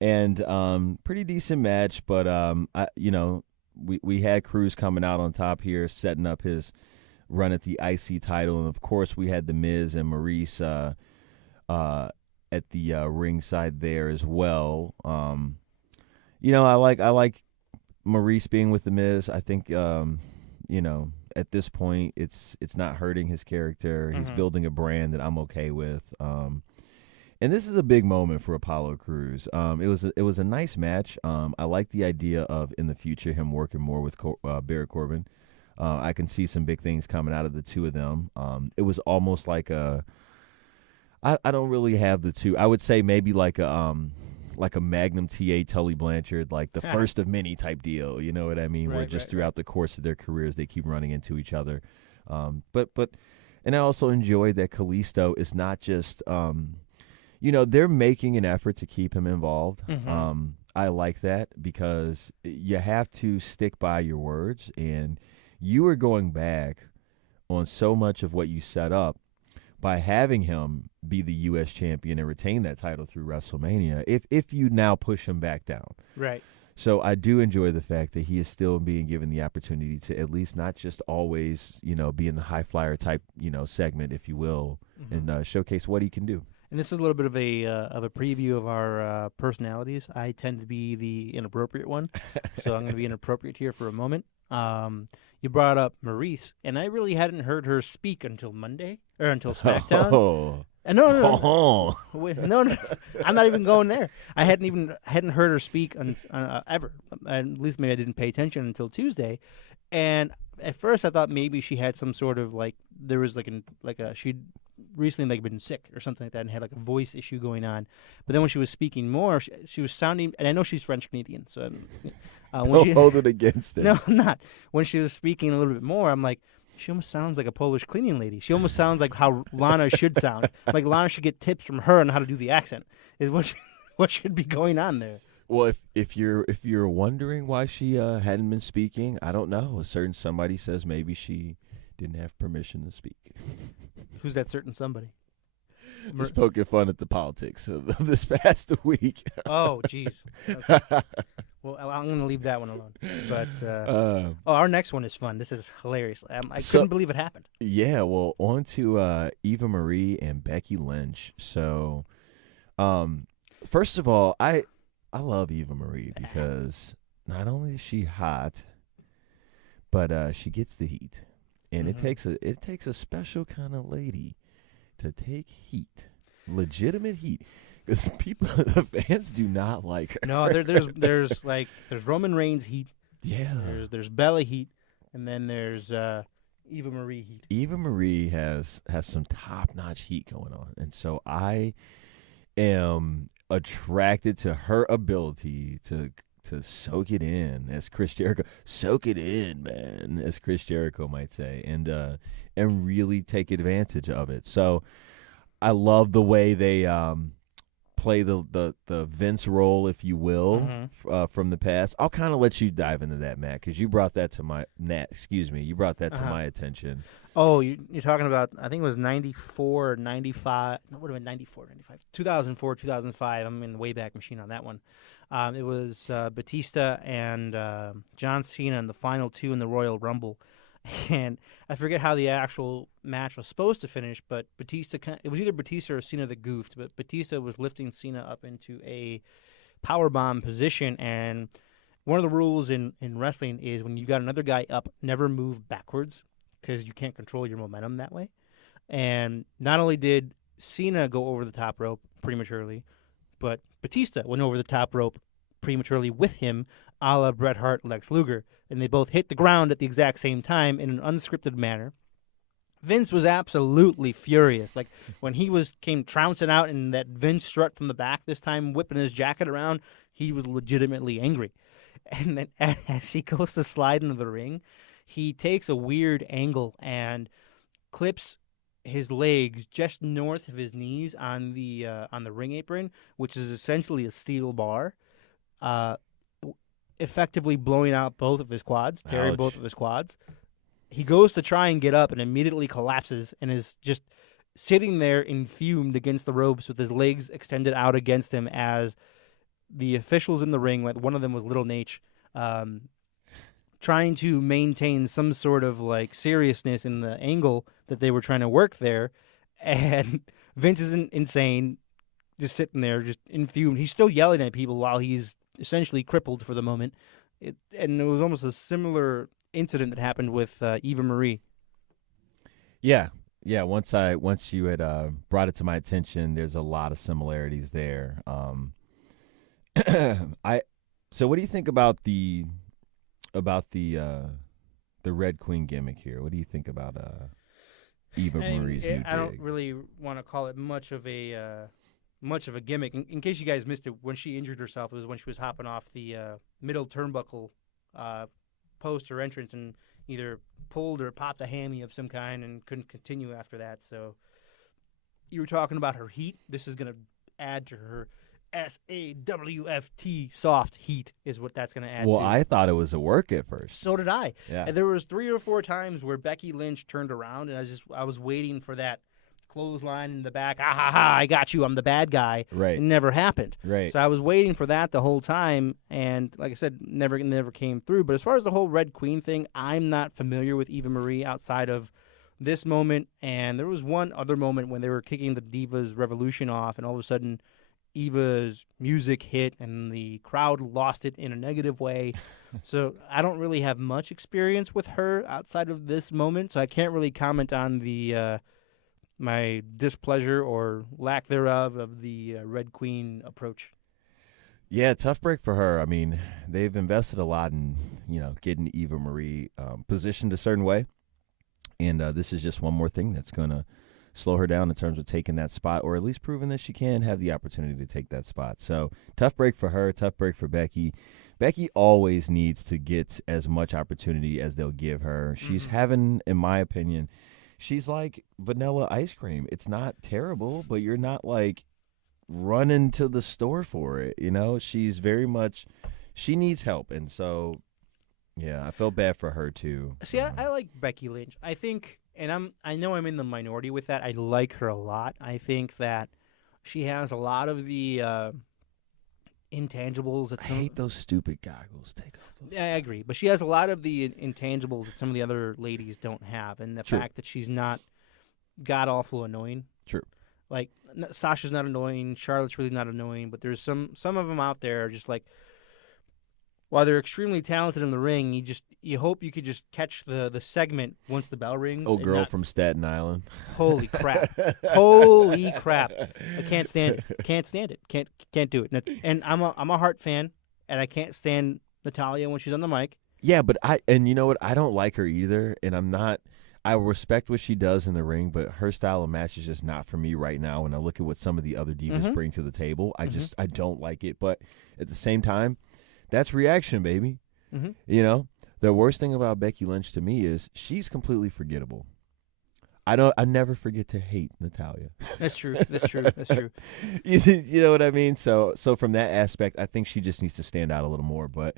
And pretty decent match, but we had Crews coming out on top here, setting up his run at the IC title, and of course we had the Miz and Maurice at the ringside there as well. I like Maurice being with the Miz. I think at this point it's not hurting his character. He's building a brand that I'm okay with. And this is a big moment for Apollo Crews. It was a nice match. I like the idea of in the future him working more with Baron Corbin. I can see some big things coming out of the two of them. It was almost like I don't really have the two. I would say maybe like a Magnum TA Tully Blanchard, like the first of many type deal. You know what I mean? Where just throughout the course of their careers they keep running into each other. And I also enjoyed that Kalisto is not just they're making an effort to keep him involved. I like that because you have to stick by your words, and you are going back on so much of what you set up by having him be the U.S. champion and retain that title through WrestleMania if you now push him back down. Right. So I do enjoy the fact that he is still being given the opportunity to at least not just always, be in the high flyer type, segment, if you will, and showcase what he can do. And this is a little bit of a preview of our personalities. I tend to be the inappropriate one, so I'm going to be inappropriate here for a moment. You brought up Maurice, and I really hadn't heard her speak until Monday or until SmackDown. Oh. No. Wait, no, I'm not even going there. I hadn't heard her speak ever. At least maybe I didn't pay attention until Tuesday. And at first, I thought maybe she had some sort of there was she'd recently been sick or something like that and had a voice issue going on. But then when she was speaking more, she was sounding, and I know she's French Canadian, so don't hold it against her. No, I'm not. When she was speaking a little bit more, I'm like, she almost sounds like a Polish cleaning lady. She almost sounds like how Lana should sound. Like Lana should get tips from her on how to do the accent. Is what should be going on there. Well, if you're wondering why she hadn't been speaking, I don't know. A certain somebody says maybe she didn't have permission to speak. Who's that certain somebody? Just poking fun at the politics of this past week. Oh, jeez. Okay. Well, I'm going to leave that one alone. But our next one is fun. This is hilarious. I couldn't believe it happened. Yeah, well, on to Eva Marie and Becky Lynch. So, first of all, I love Eva Marie because not only is she hot, but she gets the heat. And it takes a special kind of lady to take heat, legitimate heat, because the fans do not like her. No, there's Roman Reigns heat. Yeah. There's Bella heat, and then there's Eva Marie heat. Eva Marie has some top-notch heat going on, and so I am attracted to her ability to soak it in, as Chris Jericho. Soak it in, man, as Chris Jericho might say, and really take advantage of it. So I love the way they play the Vince role, if you will, from the past. I'll kind of let you dive into that, Matt, because you brought that to my to my attention. Oh, you're talking about, I think it was 94 or 95. No, it would have been 94, 95. 2004, 2005. I'm in the Wayback Machine on that one. It was Batista and John Cena in the final two in the Royal Rumble. And I forget how the actual match was supposed to finish, but it was either Batista or Cena that goofed, but Batista was lifting Cena up into a powerbomb position. And one of the rules in wrestling is when you got another guy up, never move backwards because you can't control your momentum that way. And not only did Cena go over the top rope prematurely, but Batista went over the top rope prematurely with him, a la Bret Hart, Lex Luger, and they both hit the ground at the exact same time in an unscripted manner. Vince was absolutely furious. Like when he came trouncing out in that Vince strut from the back this time, whipping his jacket around, he was legitimately angry. And then as he goes to slide into the ring, he takes a weird angle and clips his legs just north of his knees on the ring apron, which is essentially a steel bar, effectively blowing out both of his quads, tearing both of his quads. He goes to try and get up and immediately collapses and is just sitting there infumed against the ropes with his legs extended out against him as the officials in the ring, like one of them was Little Nate, trying to maintain some sort of like seriousness in the angle that they were trying to work there, and Vince is insane, just sitting there, just infumed. He's still yelling at people while he's essentially crippled for the moment. And it was almost a similar incident that happened with Eva Marie. Yeah. Once you had brought it to my attention, there's a lot of similarities there. So what do you think about the Red Queen gimmick here? What do you think about Eva Marie's new I don't really want to call it much of a gimmick. In case you guys missed it, when she injured herself, it was when she was hopping off the middle turnbuckle post her entrance and either pulled or popped a hammy of some kind and couldn't continue after that. So you were talking about her heat. This is going to add to her SAWFT soft heat is what that's going to add to. Well, I thought it was a work at first. So did I. Yeah. And there was 3 or 4 times where Becky Lynch turned around, and I was waiting for that clothesline in the back. Ah, ha, ha, I got you. I'm the bad guy. Right. It never happened. Right. So I was waiting for that the whole time, and like I said, never came through. But as far as the whole Red Queen thing, I'm not familiar with Eva Marie outside of this moment. And there was one other moment when they were kicking the Divas Revolution off, and all of a sudden Eva's music hit and the crowd lost it in a negative way. So I don't really have much experience with her outside of this moment, so I can't really comment on the my displeasure or lack thereof of the Red Queen approach. Yeah, tough break for her. I mean, they've invested a lot in, getting Eva Marie positioned a certain way, and this is just one more thing that's going to slow her down in terms of taking that spot, or at least proving that she can have the opportunity to take that spot. So tough break for her, tough break for Becky. Becky always needs to get as much opportunity as they'll give her. She's having, in my opinion, she's like vanilla ice cream. It's not terrible, but you're not like running to the store for it. She's very much, she needs help. And so, yeah, I felt bad for her too. See, I like Becky Lynch. I think, and I know I'm in the minority with that. I like her a lot. I think that she has a lot of the intangibles. I hate those stupid goggles. Take off those. Yeah, I agree. But she has a lot of the intangibles that some of the other ladies don't have. And the fact that she's not god-awful annoying. True. Like, Sasha's not annoying. Charlotte's really not annoying. But there's some of them out there are just like, while they're extremely talented in the ring, you hope you could just catch the segment once the bell rings. Oh, girl from Staten Island. Holy crap! Holy crap! I can't stand it. Can't stand it. Can't do it. And I'm a Hart fan, and I can't stand Natalya when she's on the mic. Yeah, but you know what? I don't like her either, and I'm not. I respect what she does in the ring, but her style of match is just not for me right now. When I look at what some of the other divas bring to the table, I don't like it. But at the same time, that's reaction, baby. The worst thing about Becky Lynch to me is she's completely forgettable. I never forget to hate Natalya. That's true. You know what I mean? So from that aspect, I think she just needs to stand out a little more. But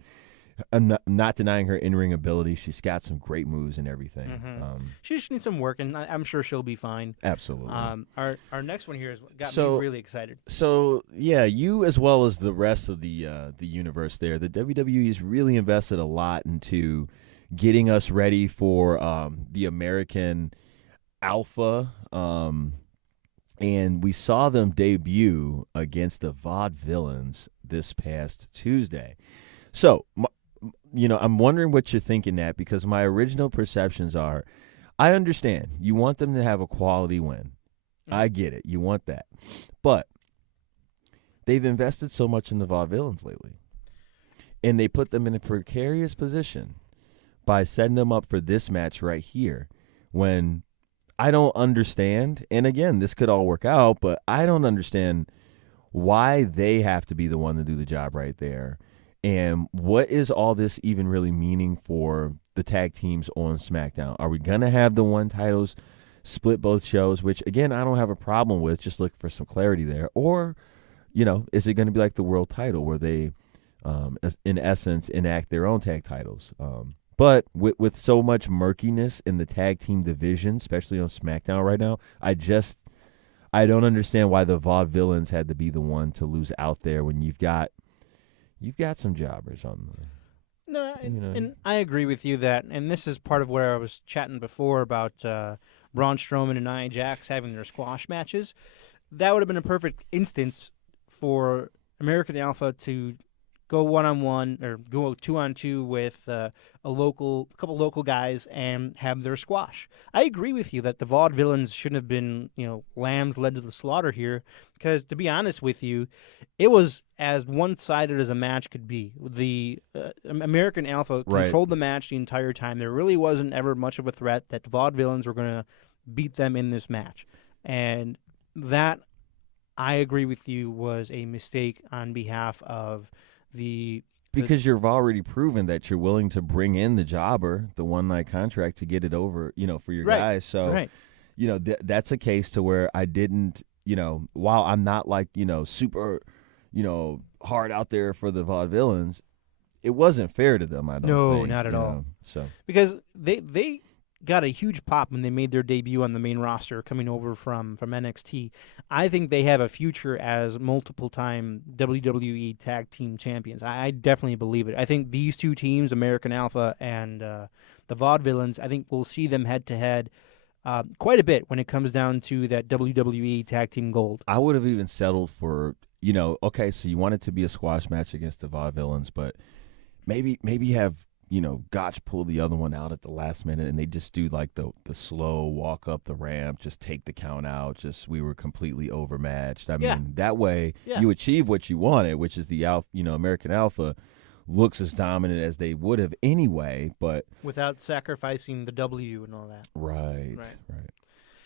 I'm not denying her in-ring ability. She's got some great moves and everything. She just needs some work, and I'm sure she'll be fine. Absolutely. Our next one here has got me really excited. So, yeah, you as well as the rest of the universe there, the WWE's really invested a lot into getting us ready for the American Alpha, and we saw them debut against the Vaudevillains this past Tuesday. So, I'm wondering what you're thinking at, because my original perceptions are, I understand you want them to have a quality win. I get it. You want that. But they've invested so much in the Vaudevillains lately. And they put them in a precarious position by setting them up for this match right here when I don't understand. And again, this could all work out, but I don't understand why they have to be the one to do the job right there. And what is all this even really meaning for the tag teams on SmackDown? Are we going to have the one titles split both shows, which, again, I don't have a problem with, just looking for some clarity there? Or, is it going to be like the world title where they, in essence, enact their own tag titles? But with so much murkiness in the tag team division, especially on SmackDown right now, I don't understand why the Vaudevillains had to be the one to lose out there when you've got some jobbers on the. No, and I agree with you that, and this is part of where I was chatting before about Braun Strowman and Nia Jax having their squash matches. That would have been a perfect instance for American Alpha to go 1-on-1 or go 2-on-2 with a couple local guys and have their squash. I agree with you that the Vaudevillains shouldn't have been, lambs led to the slaughter here, because to be honest with you, it was as one-sided as a match could be. The American Alpha controlled the match the entire time. There really wasn't ever much of a threat that the Vaudevillains were going to beat them in this match. And that, I agree with you, was a mistake on behalf of because you've already proven that you're willing to bring in the jobber, the one-night contract, to get it over, for your guys. So, that's a case to where I didn't, while I'm not like, super, hard out there for the Vaudevillains, it wasn't fair to them, I don't think. No, not at all. So because they got a huge pop when they made their debut on the main roster coming over from NXT. I think they have a future as multiple-time WWE Tag Team Champions. I definitely believe it. I think these two teams, American Alpha and the Vaudevillains, I think we'll see them head-to-head quite a bit when it comes down to that WWE Tag Team Gold. I would have even settled for, okay, so you want it to be a squash match against the Vaudevillains, but maybe have Gotch pull the other one out at the last minute, and they just do like the slow walk up the ramp, just take the count out. Just we were completely overmatched. I mean, that way you achieve what you wanted, which is the American Alpha looks as dominant as they would have anyway, but without sacrificing the W and all that. Right.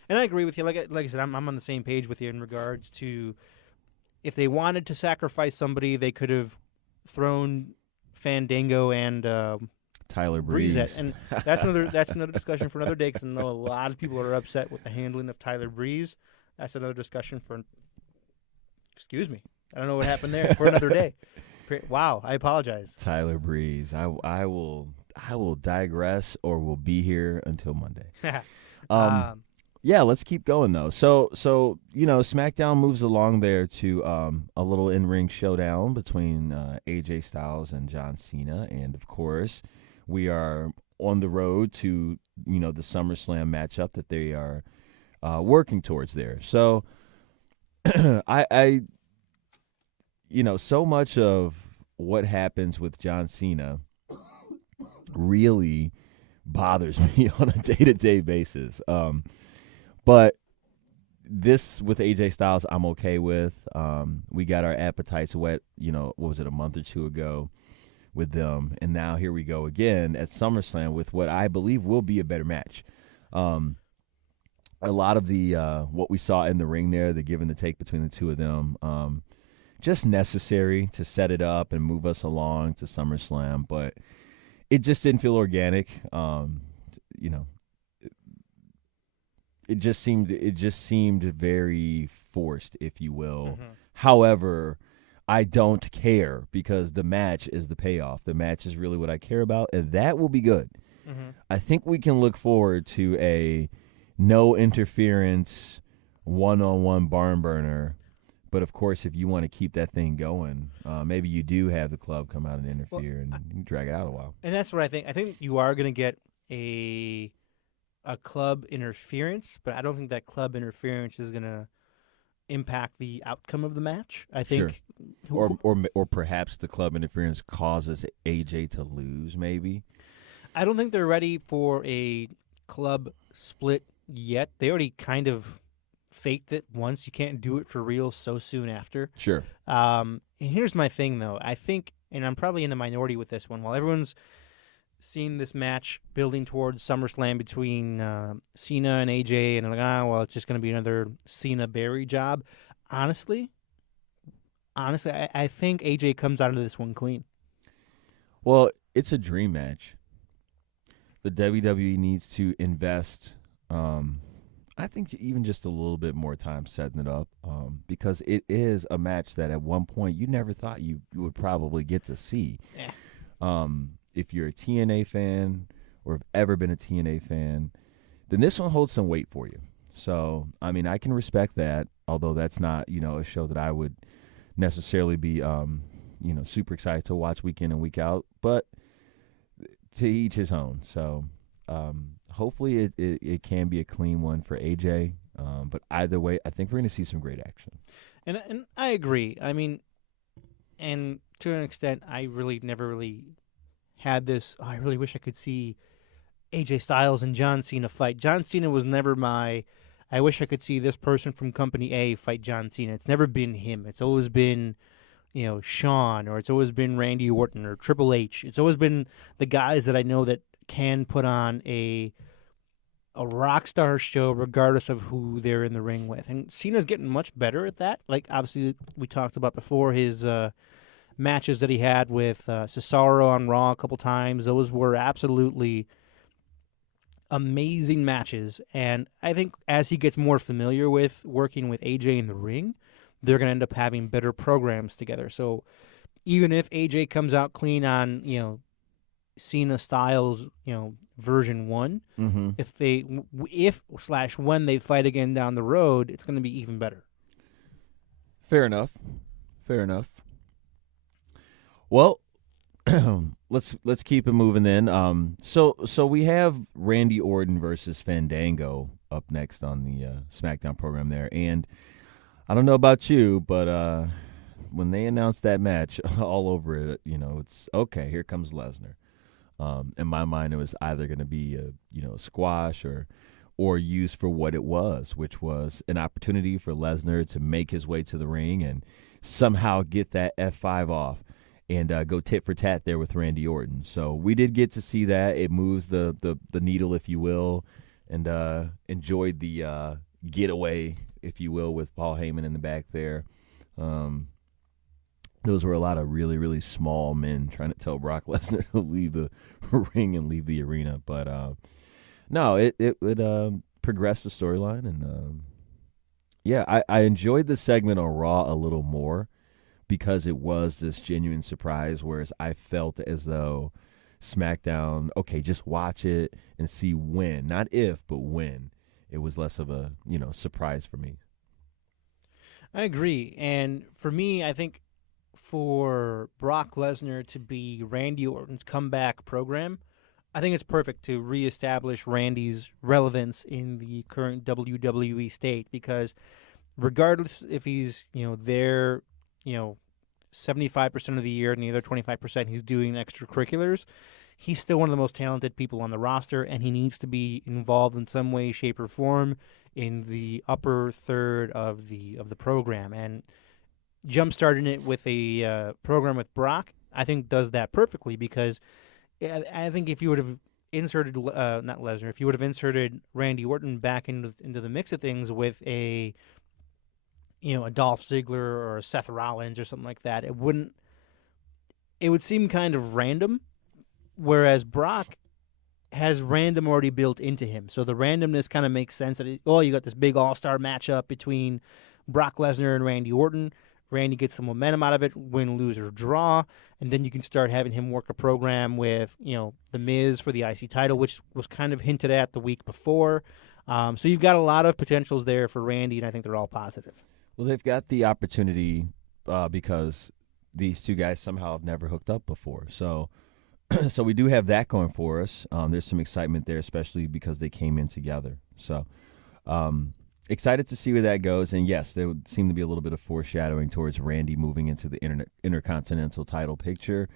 And I agree with you. Like I said, I'm on the same page with you in regards to if they wanted to sacrifice somebody, they could have thrown Fandango and Tyler Breeze. And that's another discussion for another day, because I know a lot of people are upset with the handling of Tyler Breeze. That's another discussion for. Excuse me, I don't know what happened there. For another day. Wow, I apologize. Tyler Breeze. I will digress, or will be here until Monday. Yeah, let's keep going though. So SmackDown moves along there to a little in-ring showdown between AJ Styles and John Cena, and of course, we are on the road to the SummerSlam matchup that they are working towards there. So I so much of what happens with John Cena really bothers me on a day-to-day basis. But this with AJ Styles, I'm okay with. We got our appetites wet, what was it, a month or two ago with them. And now here we go again at SummerSlam with what I believe will be a better match. A lot of the what we saw in the ring there, the give and the take between the two of them, just necessary to set it up and move us along to SummerSlam. But it just didn't feel organic. It just seemed very forced, if you will. Mm-hmm. However, I don't care, because the match is the payoff. The match is really what I care about, and that will be good. Mm-hmm. I think we can look forward to a no interference, one-on-one barn burner. But of course, if you want to keep that thing going, maybe you do have the club come out and interfere and drag it out a while. And that's what I think. I think you are going to get a club interference, but I don't think that club interference is going to impact the outcome of the match. I think, sure. Or perhaps the club interference causes AJ to lose. Maybe. I don't think they're ready for a club split yet. They already kind of faked it once. You can't do it for real so soon after. Sure. And here's my thing, though. I think, and I'm probably in the minority with this one, while everyone's seen this match building towards SummerSlam between Cena and AJ, and they're like, well, it's just going to be another Cena-Barry job. Honestly, I think AJ comes out of this one clean. Well, it's a dream match. The WWE needs to invest, I think, even just a little bit more time setting it up, because it is a match that at one point you never thought you would probably get to see. Yeah. If you're a TNA fan or have ever been a TNA fan, then this one holds some weight for you. So, I mean, I can respect that, although that's not, a show that I would necessarily be, super excited to watch week in and week out. But to each his own. So, hopefully it can be a clean one for AJ. But either way, I think we're going to see some great action. And I agree. I mean, and to an extent, I really never really had this, I really wish I could see AJ Styles and John Cena fight. John Cena was never I wish I could see this person from Company A fight John Cena. It's never been him. It's always been, Shawn, or it's always been Randy Orton or Triple H. It's always been the guys that I know that can put on a rock star show regardless of who they're in the ring with. And Cena's getting much better at that. Like, obviously, we talked about before his matches that he had with Cesaro on Raw a couple times. Those were absolutely amazing matches. And I think as he gets more familiar with working with AJ in the ring, they're going to end up having better programs together. So even if AJ comes out clean on, Cena Styles, version 1, when they fight again down the road, it's going to be even better. Fair enough. Well, let's keep it moving then. So we have Randy Orton versus Fandango up next on the SmackDown program there, and I don't know about you, but when they announced that match, all over it, it's okay. Here comes Lesnar. In my mind, it was either going to be a squash or used for what it was, which was an opportunity for Lesnar to make his way to the ring and somehow get that F5 off and go tit for tat there with Randy Orton. So we did get to see that. It moves the needle, if you will, and enjoyed the getaway, if you will, with Paul Heyman in the back there. Those were a lot of really, really small men trying to tell Brock Lesnar to leave the ring and leave the arena. But no, it would progress the storyline. And I enjoyed the segment on Raw a little more because it was this genuine surprise, whereas I felt as though SmackDown, okay, just watch it and see when, not if, but when. It was less of a, surprise for me. I agree. And for me, I think for Brock Lesnar to be Randy Orton's comeback program, I think it's perfect to reestablish Randy's relevance in the current WWE state, because regardless if he's, there, 75% of the year and the other 25% he's doing extracurriculars, he's still one of the most talented people on the roster, and he needs to be involved in some way, shape, or form in the upper third of the program. And jump-starting it with a program with Brock, I think does that perfectly, because I think if you would have inserted, not Lesnar, if you would have inserted Randy Orton back into the mix of things with a Dolph Ziggler or a Seth Rollins or something like that, it would seem kind of random, whereas Brock has random already built into him. So the randomness kind of makes sense that, you got this big all-star matchup between Brock Lesnar and Randy Orton. Randy gets some momentum out of it, win, lose, or draw, and then you can start having him work a program with, The Miz for the IC title, which was kind of hinted at the week before. So you've got a lot of potentials there for Randy, and I think they're all positive. Well, they've got the opportunity because these two guys somehow have never hooked up before. So so we do have that going for us. There's some excitement there, especially because they came in together. So excited to see where that goes. And, yes, there would seem to be a little bit of foreshadowing towards Randy moving into the Intercontinental title picture,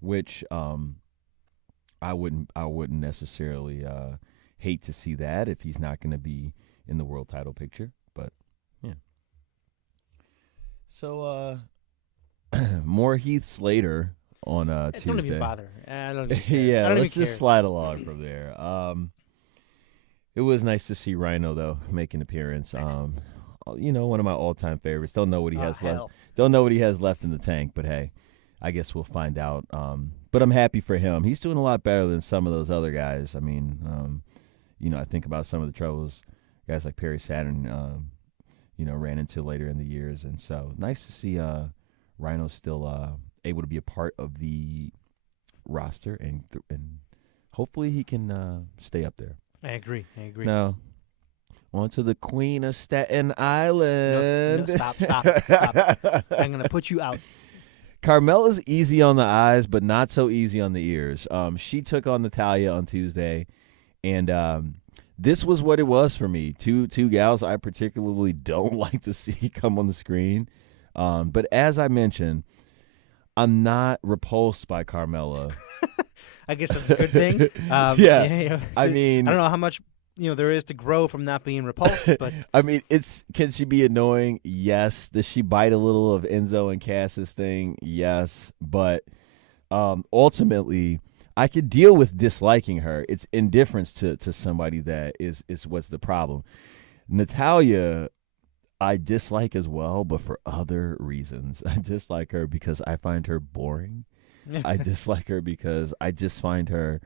which I wouldn't necessarily hate to see that if he's not going to be in the world title picture. But So, more Heath Slater on Tuesday. Don't even bother. I don't even care. Yeah, I don't let's even just care. slide along from there. It was nice to see Rhino though make an appearance. One of my all-time favorites. Don't know what he has left. Hell. Don't know what he has left in the tank, but hey, I guess we'll find out. But I'm happy for him. He's doing a lot better than some of those other guys. I mean, I think about some of the troubles guys like Perry Saturn, ran into later in the years, and so nice to see Rhino still able to be a part of the roster, and hopefully he can stay up there. I agree. Now, on to the Queen of Staten Island. No, stop. I'm going to put you out. Carmella's easy on the eyes, but not so easy on the ears. She took on Natalya on Tuesday, and this was what it was for me. Two gals I particularly don't like to see come on the screen. But as I mentioned, I'm not repulsed by Carmella. I guess that's a good thing. Yeah. I mean, I don't know how much there is to grow from not being repulsed, but I mean, can she be annoying? Yes. Does she bite a little of Enzo and Cass's thing? Yes. But ultimately, I could deal with disliking her. It's indifference to somebody that is what's the problem. Natalya, I dislike as well, but for other reasons. I dislike her because I find her boring. I dislike her because I just find her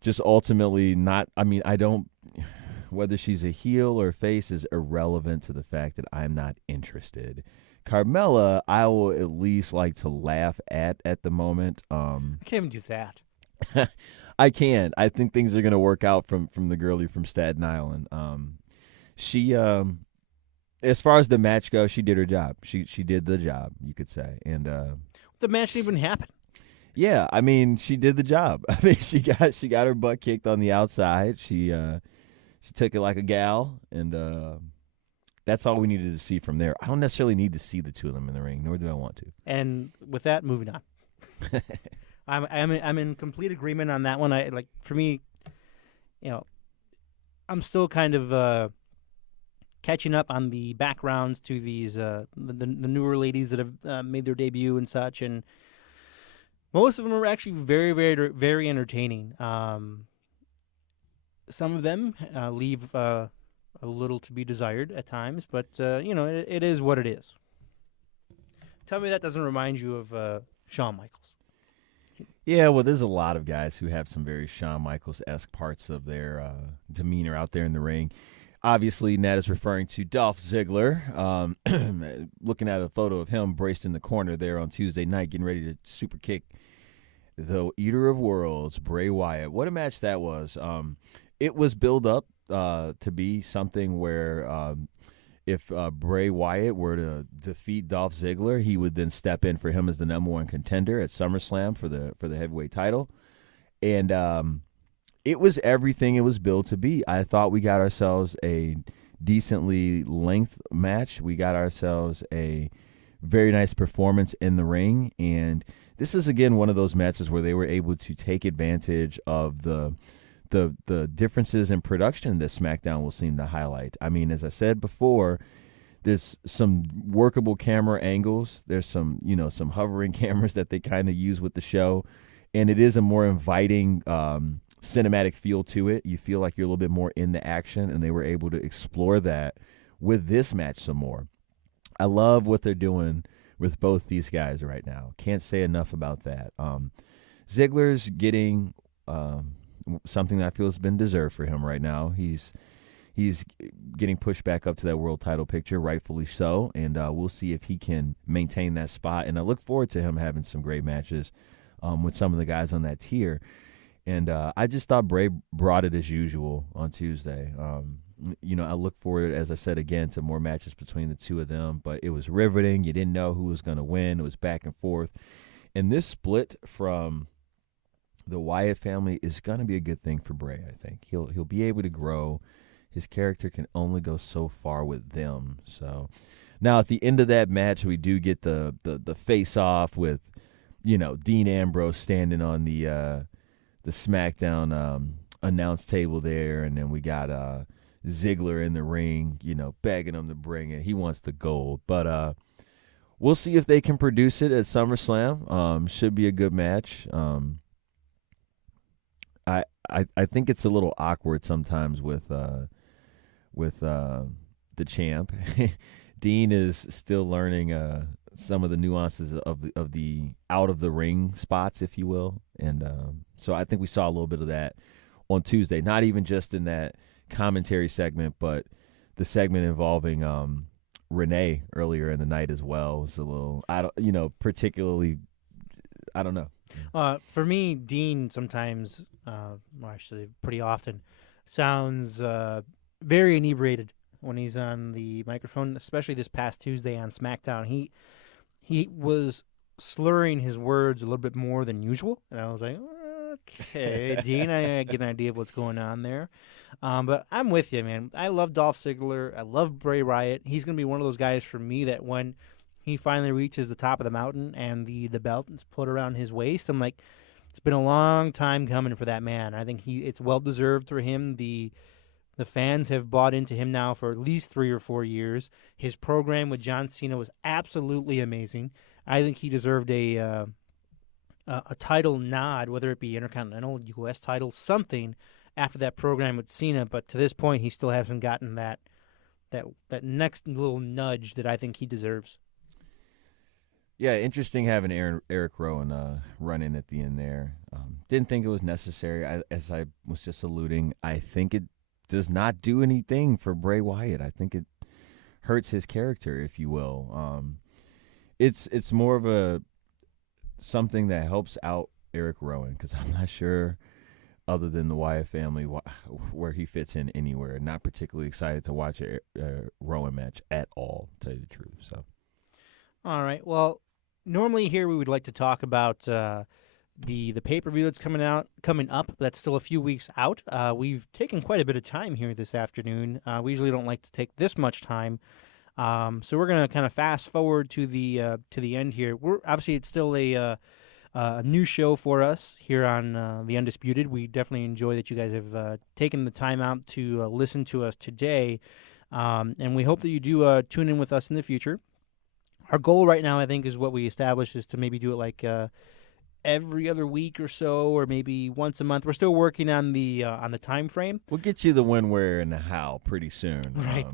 just ultimately not. I mean, I don't. Whether she's a heel or face is irrelevant to the fact that I'm not interested. Carmella, I will at least like to laugh at the moment. I can't even do that. I can. I think things are going to work out from the girlie from Staten Island. She, as far as the match goes, she did her job. She did the job, you could say. And The match didn't even happen. yeah, I mean, she did the job. I mean, she got her butt kicked on the outside. She took it like a gal, and that's all we needed to see from there. I don't necessarily need to see the two of them in the ring, nor do I want to. And with that, moving on. I'm in complete agreement on that one. For me, I'm still kind of catching up on the backgrounds to these the newer ladies that have made their debut and such, and most of them are actually very, very, very entertaining. Some of them leave a little to be desired at times, but it is what it is. Tell me that doesn't remind you of Shawn Michaels. Yeah, well, there's a lot of guys who have some very Shawn Michaels-esque parts of their demeanor out there in the ring. Obviously, Nat is referring to Dolph Ziggler. Looking at a photo of him braced in the corner there on Tuesday night, getting ready to super kick the Eater of Worlds, Bray Wyatt. What a match that was. It was built up to be something where if Bray Wyatt were to defeat Dolph Ziggler, he would then step in for him as the number one contender at SummerSlam for the heavyweight title. And it was everything it was built to be. I thought we got ourselves a decently length match. We got ourselves a very nice performance in the ring. And this is, again, one of those matches where they were able to take advantage of the differences in production that SmackDown will seem to highlight. I mean, as I said before, there's some workable camera angles. There's some hovering cameras that they kind of use with the show. And it is a more inviting cinematic feel to it. You feel like you're a little bit more in the action, and they were able to explore that with this match some more. I love what they're doing with both these guys right now. Can't say enough about that. Ziggler's getting something that I feel has been deserved for him right now. He's getting pushed back up to that world title picture, rightfully so, and we'll see if he can maintain that spot. And I look forward to him having some great matches with some of the guys on that tier. And I just thought Bray brought it as usual on Tuesday. I look forward, as I said again, to more matches between the two of them, but it was riveting. You didn't know who was going to win. It was back and forth. And this split from the Wyatt family is going to be a good thing for Bray, I think. He'll be able to grow. His character can only go so far with them. So now at the end of that match, we do get the face-off with, Dean Ambrose standing on the SmackDown announce table there, and then we got Ziggler in the ring, begging him to bring it. He wants the gold. But we'll see if they can produce it at SummerSlam. Should be a good match. I think it's a little awkward sometimes with the champ. Dean is still learning some of the nuances of the out of the ring spots, if you will, and so I think we saw a little bit of that on Tuesday. Not even just in that commentary segment, but the segment involving Renee earlier in the night as well was a little particularly I don't know. For me, Dean sometimes, actually pretty often, sounds very inebriated when he's on the microphone, especially this past Tuesday on SmackDown. He was slurring his words a little bit more than usual, and I was like, okay, Dean, I get an idea of what's going on there. But I'm with you, man. I love Dolph Ziggler. I love Bray Wyatt. He's going to be one of those guys for me that when he finally reaches the top of the mountain and the belt is put around his waist, I'm like, it's been a long time coming for that man. I think it's well-deserved for him. The fans have bought into him now for at least 3 or 4 years. His program with John Cena was absolutely amazing. I think he deserved a title nod, whether it be Intercontinental, U.S. title, something after that program with Cena. But to this point, he still hasn't gotten that next little nudge that I think he deserves. Yeah, interesting having Eric Rowan run in at the end there. Didn't think it was necessary. As I was just alluding, I think it does not do anything for Bray Wyatt. I think it hurts his character, if you will. It's more of something that helps out Eric Rowan, because I'm not sure, other than the Wyatt family, where he fits in anywhere. Not particularly excited to watch a Rowan match at all, to tell you the truth. So, all right. Well, normally here we would like to talk about the pay-per-view that's coming up. That's still a few weeks out. We've taken quite a bit of time here this afternoon. We usually don't like to take this much time. So we're going to kind of fast forward to the end here. Obviously it's still a new show for us here on the Undisputed. We definitely enjoy that you guys have taken the time out to listen to us today, and we hope that you do tune in with us in the future. Our goal right now, I think, is what we established, is to maybe do it like every other week or so, or maybe once a month. We're still working on the time frame. We'll get you the when, where, and the how pretty soon. Right.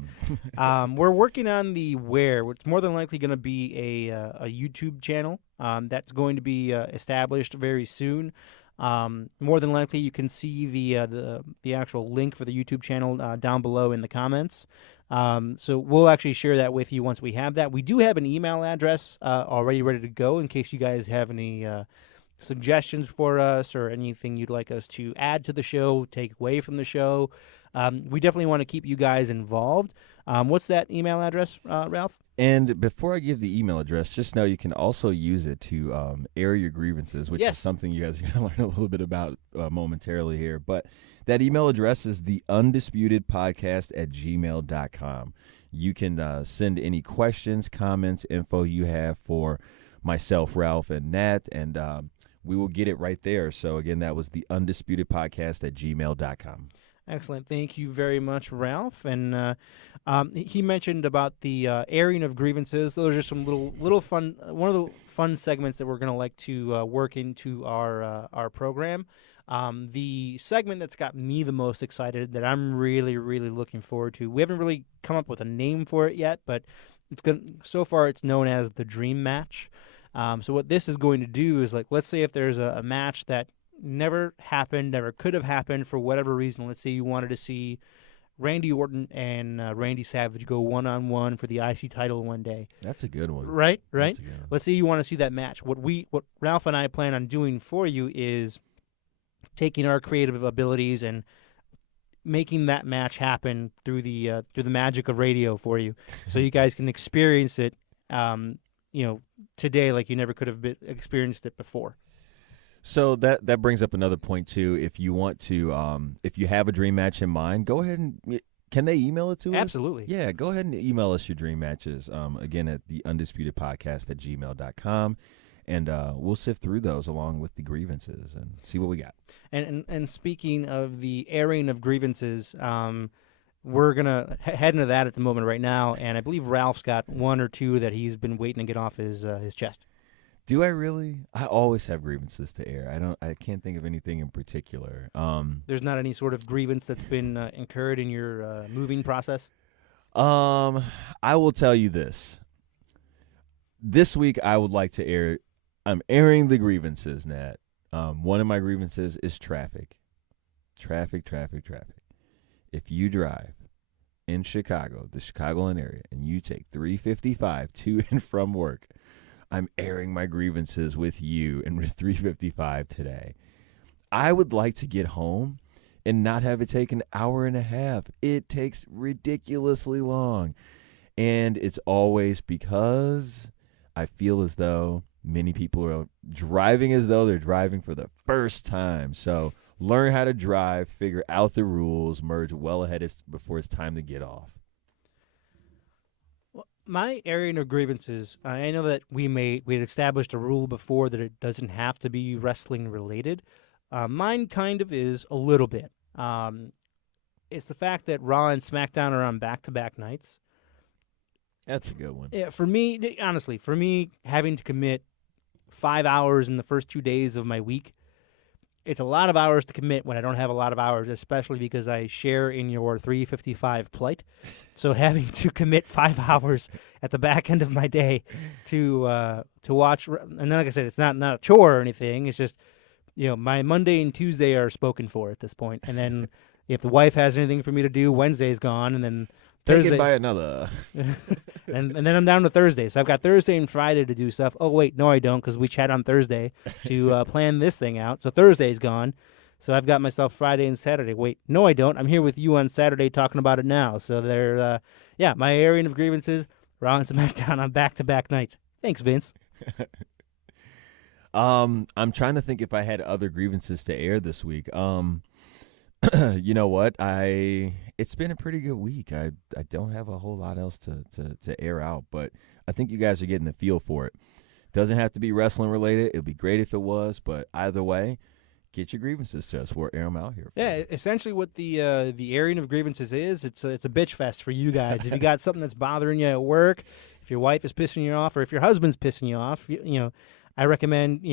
We're working on the where. It's more than likely going to be a YouTube channel that's going to be established very soon. More than likely, you can see the actual link for the YouTube channel down below in the comments. So we'll actually share that with you once we have that. We do have an email address already ready to go in case you guys have any suggestions for us or anything you'd like us to add to the show, take away from the show. We definitely want to keep you guys involved. What's that email address, Ralph? And before I give the email address, just know you can also use it to air your grievances, which is something you guys are going to learn a little bit about momentarily here. But that email address is theundisputedpodcast@gmail.com. You can send any questions, comments, info you have for myself, Ralph, and Nat, and we will get it right there. So, again, that was theundisputedpodcast@gmail.com. Excellent. Thank you very much, Ralph. And he mentioned about the airing of grievances. Those are some little fun, one of the fun segments that we're going to like to work into our program. The segment that's got me the most excited, that I'm really, really looking forward to. We haven't really come up with a name for it yet, but so far it's known as the Dream Match. So what this is going to do is, like, let's say if there's a match that never happened, never could have happened for whatever reason. Let's say you wanted to see Randy Orton and Randy Savage go one-on-one for the IC title one day. That's a good one. Right? That's a good one. Let's say you want to see that match. What Ralph and I plan on doing for you is taking our creative abilities and making that match happen through the magic of radio for you, so you guys can experience it, today like you never could have experienced it before. So that brings up another point too. If you want to, if you have a dream match in mind, go ahead and can they email it to us? Absolutely. Yeah, go ahead and email us your dream matches. Again, at theundisputedpodcast@gmail.com. And we'll sift through those along with the grievances and see what we got. And speaking of the airing of grievances, we're going to head into that at the moment right now, and I believe Ralph's got one or two that he's been waiting to get off his chest. Do I really? I always have grievances to air. I can't think of anything in particular. There's not any sort of grievance that's been incurred in your moving process? I will tell you this. This week I would like to air. I'm airing the grievances, Nat. One of my grievances is traffic. Traffic. If you drive in Chicago, the Chicagoland area, and you take 355 to and from work, I'm airing my grievances with you and with 355 today. I would like to get home and not have it take an hour and a half. It takes ridiculously long. And it's always because I feel as though many people are driving as though they're driving for the first time. So learn how to drive, figure out the rules, merge well ahead before it's time to get off. Well, my area of grievances, I know that we had established a rule before that it doesn't have to be wrestling related. Mine kind of is a little bit. It's the fact that Raw and SmackDown are on back-to-back nights. That's a good one. Yeah, for me, honestly, having to commit 5 hours in the first 2 days of my week, it's a lot of hours to commit when I don't have a lot of hours, especially because I share in your 355 plight. So having to commit 5 hours at the back end of my day to watch, and then like I said, it's not a chore or anything. It's just, my Monday and Tuesday are spoken for at this point, and then if the wife has anything for me to do, Wednesday's gone, and then Thursday. Taken by another. and then I'm down to Thursday. So I've got Thursday and Friday to do stuff. Oh, wait, no, I don't, because we chat on Thursday to plan this thing out. So Thursday's gone. So I've got myself Friday and Saturday. Wait, no, I don't. I'm here with you on Saturday talking about it now. So my area of grievances, Raw and SmackDown on back-to-back nights. Thanks, Vince. I'm trying to think if I had other grievances to air this week. You know what? It's been a pretty good week. I don't have a whole lot else to air out, but I think you guys are getting the feel for it. Doesn't have to be wrestling related. It'd be great if it was, but either way, get your grievances to us. We'll air them out here. Yeah, essentially what the airing of grievances is, it's a bitch fest for you guys. If you got something that's bothering you at work, if your wife is pissing you off, or if your husband's pissing you off, I recommend,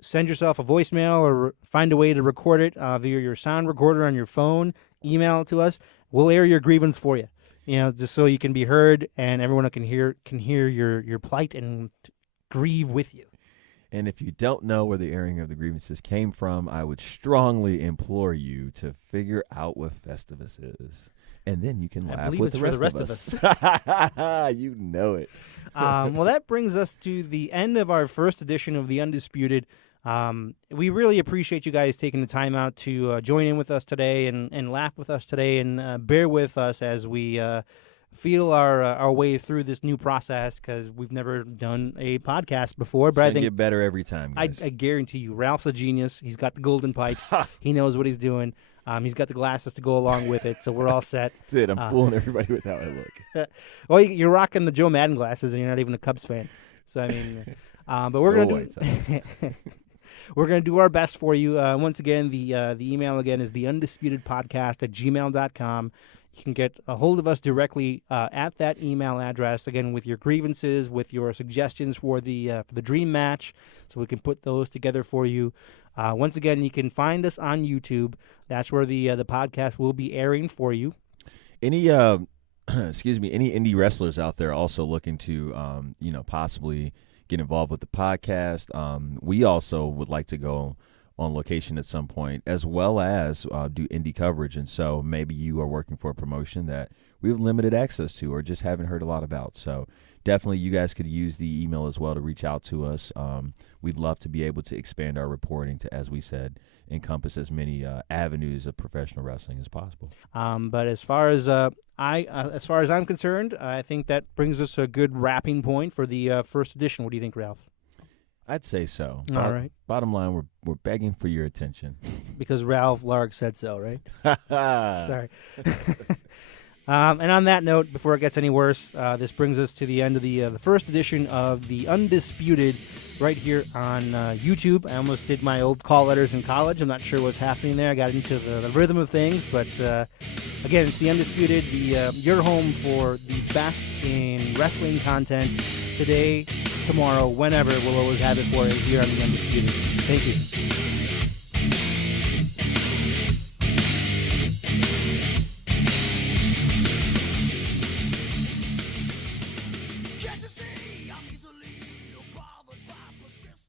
send yourself a voicemail or find a way to record it via your sound recorder on your phone. Email it to us. We'll air your grievance for you. Just so you can be heard and everyone can hear your plight and grieve with you. And if you don't know where the airing of the grievances came from, I would strongly implore you to figure out what Festivus is. And then you can laugh with the rest of us. You know it. Well, that brings us to the end of our first edition of the Undisputed. We really appreciate you guys taking the time out to join in with us today and laugh with us today and bear with us as we feel our way through this new process because we've never done a podcast before. But I think get better every time, guys. I guarantee you, Ralph's a genius. He's got the golden pipes. He knows what he's doing. He's got the glasses to go along with it, so we're all set. That's it. I'm fooling everybody with how I look. Well, you're rocking the Joe Madden glasses, and you're not even a Cubs fan. So I mean, but we're gonna do. We're going to do our best for you. Once again, the email again is theundisputed.podcast@gmail.com. You can get a hold of us directly at that email address, again, with your grievances, with your suggestions for the dream match, so we can put those together for you. Once again, you can find us on YouTube. That's where the podcast will be airing for you. Any any indie wrestlers out there also looking to possibly get involved with the podcast. We also would like to go on location at some point, as well as do indie coverage. And so maybe you are working for a promotion that we have limited access to or just haven't heard a lot about. So definitely you guys could use the email as well to reach out to us. We'd love to be able to expand our reporting to, as we said, encompass as many avenues of professional wrestling as possible. But as far as I'm concerned, I think that brings us to a good wrapping point for the first edition. What do you think, Ralph? I'd say so. All right. Bottom line, we're begging for your attention. Because Ralph Larg said so, right? Sorry. And on that note, before it gets any worse, this brings us to the end of the first edition of the Undisputed right here on YouTube. I almost did my old call letters in college. I'm not sure what's happening there. I got into the rhythm of things, but Again, it's the Undisputed, your home for the best in wrestling content today, tomorrow, whenever. We'll always have it for you here on the Undisputed. Thank you.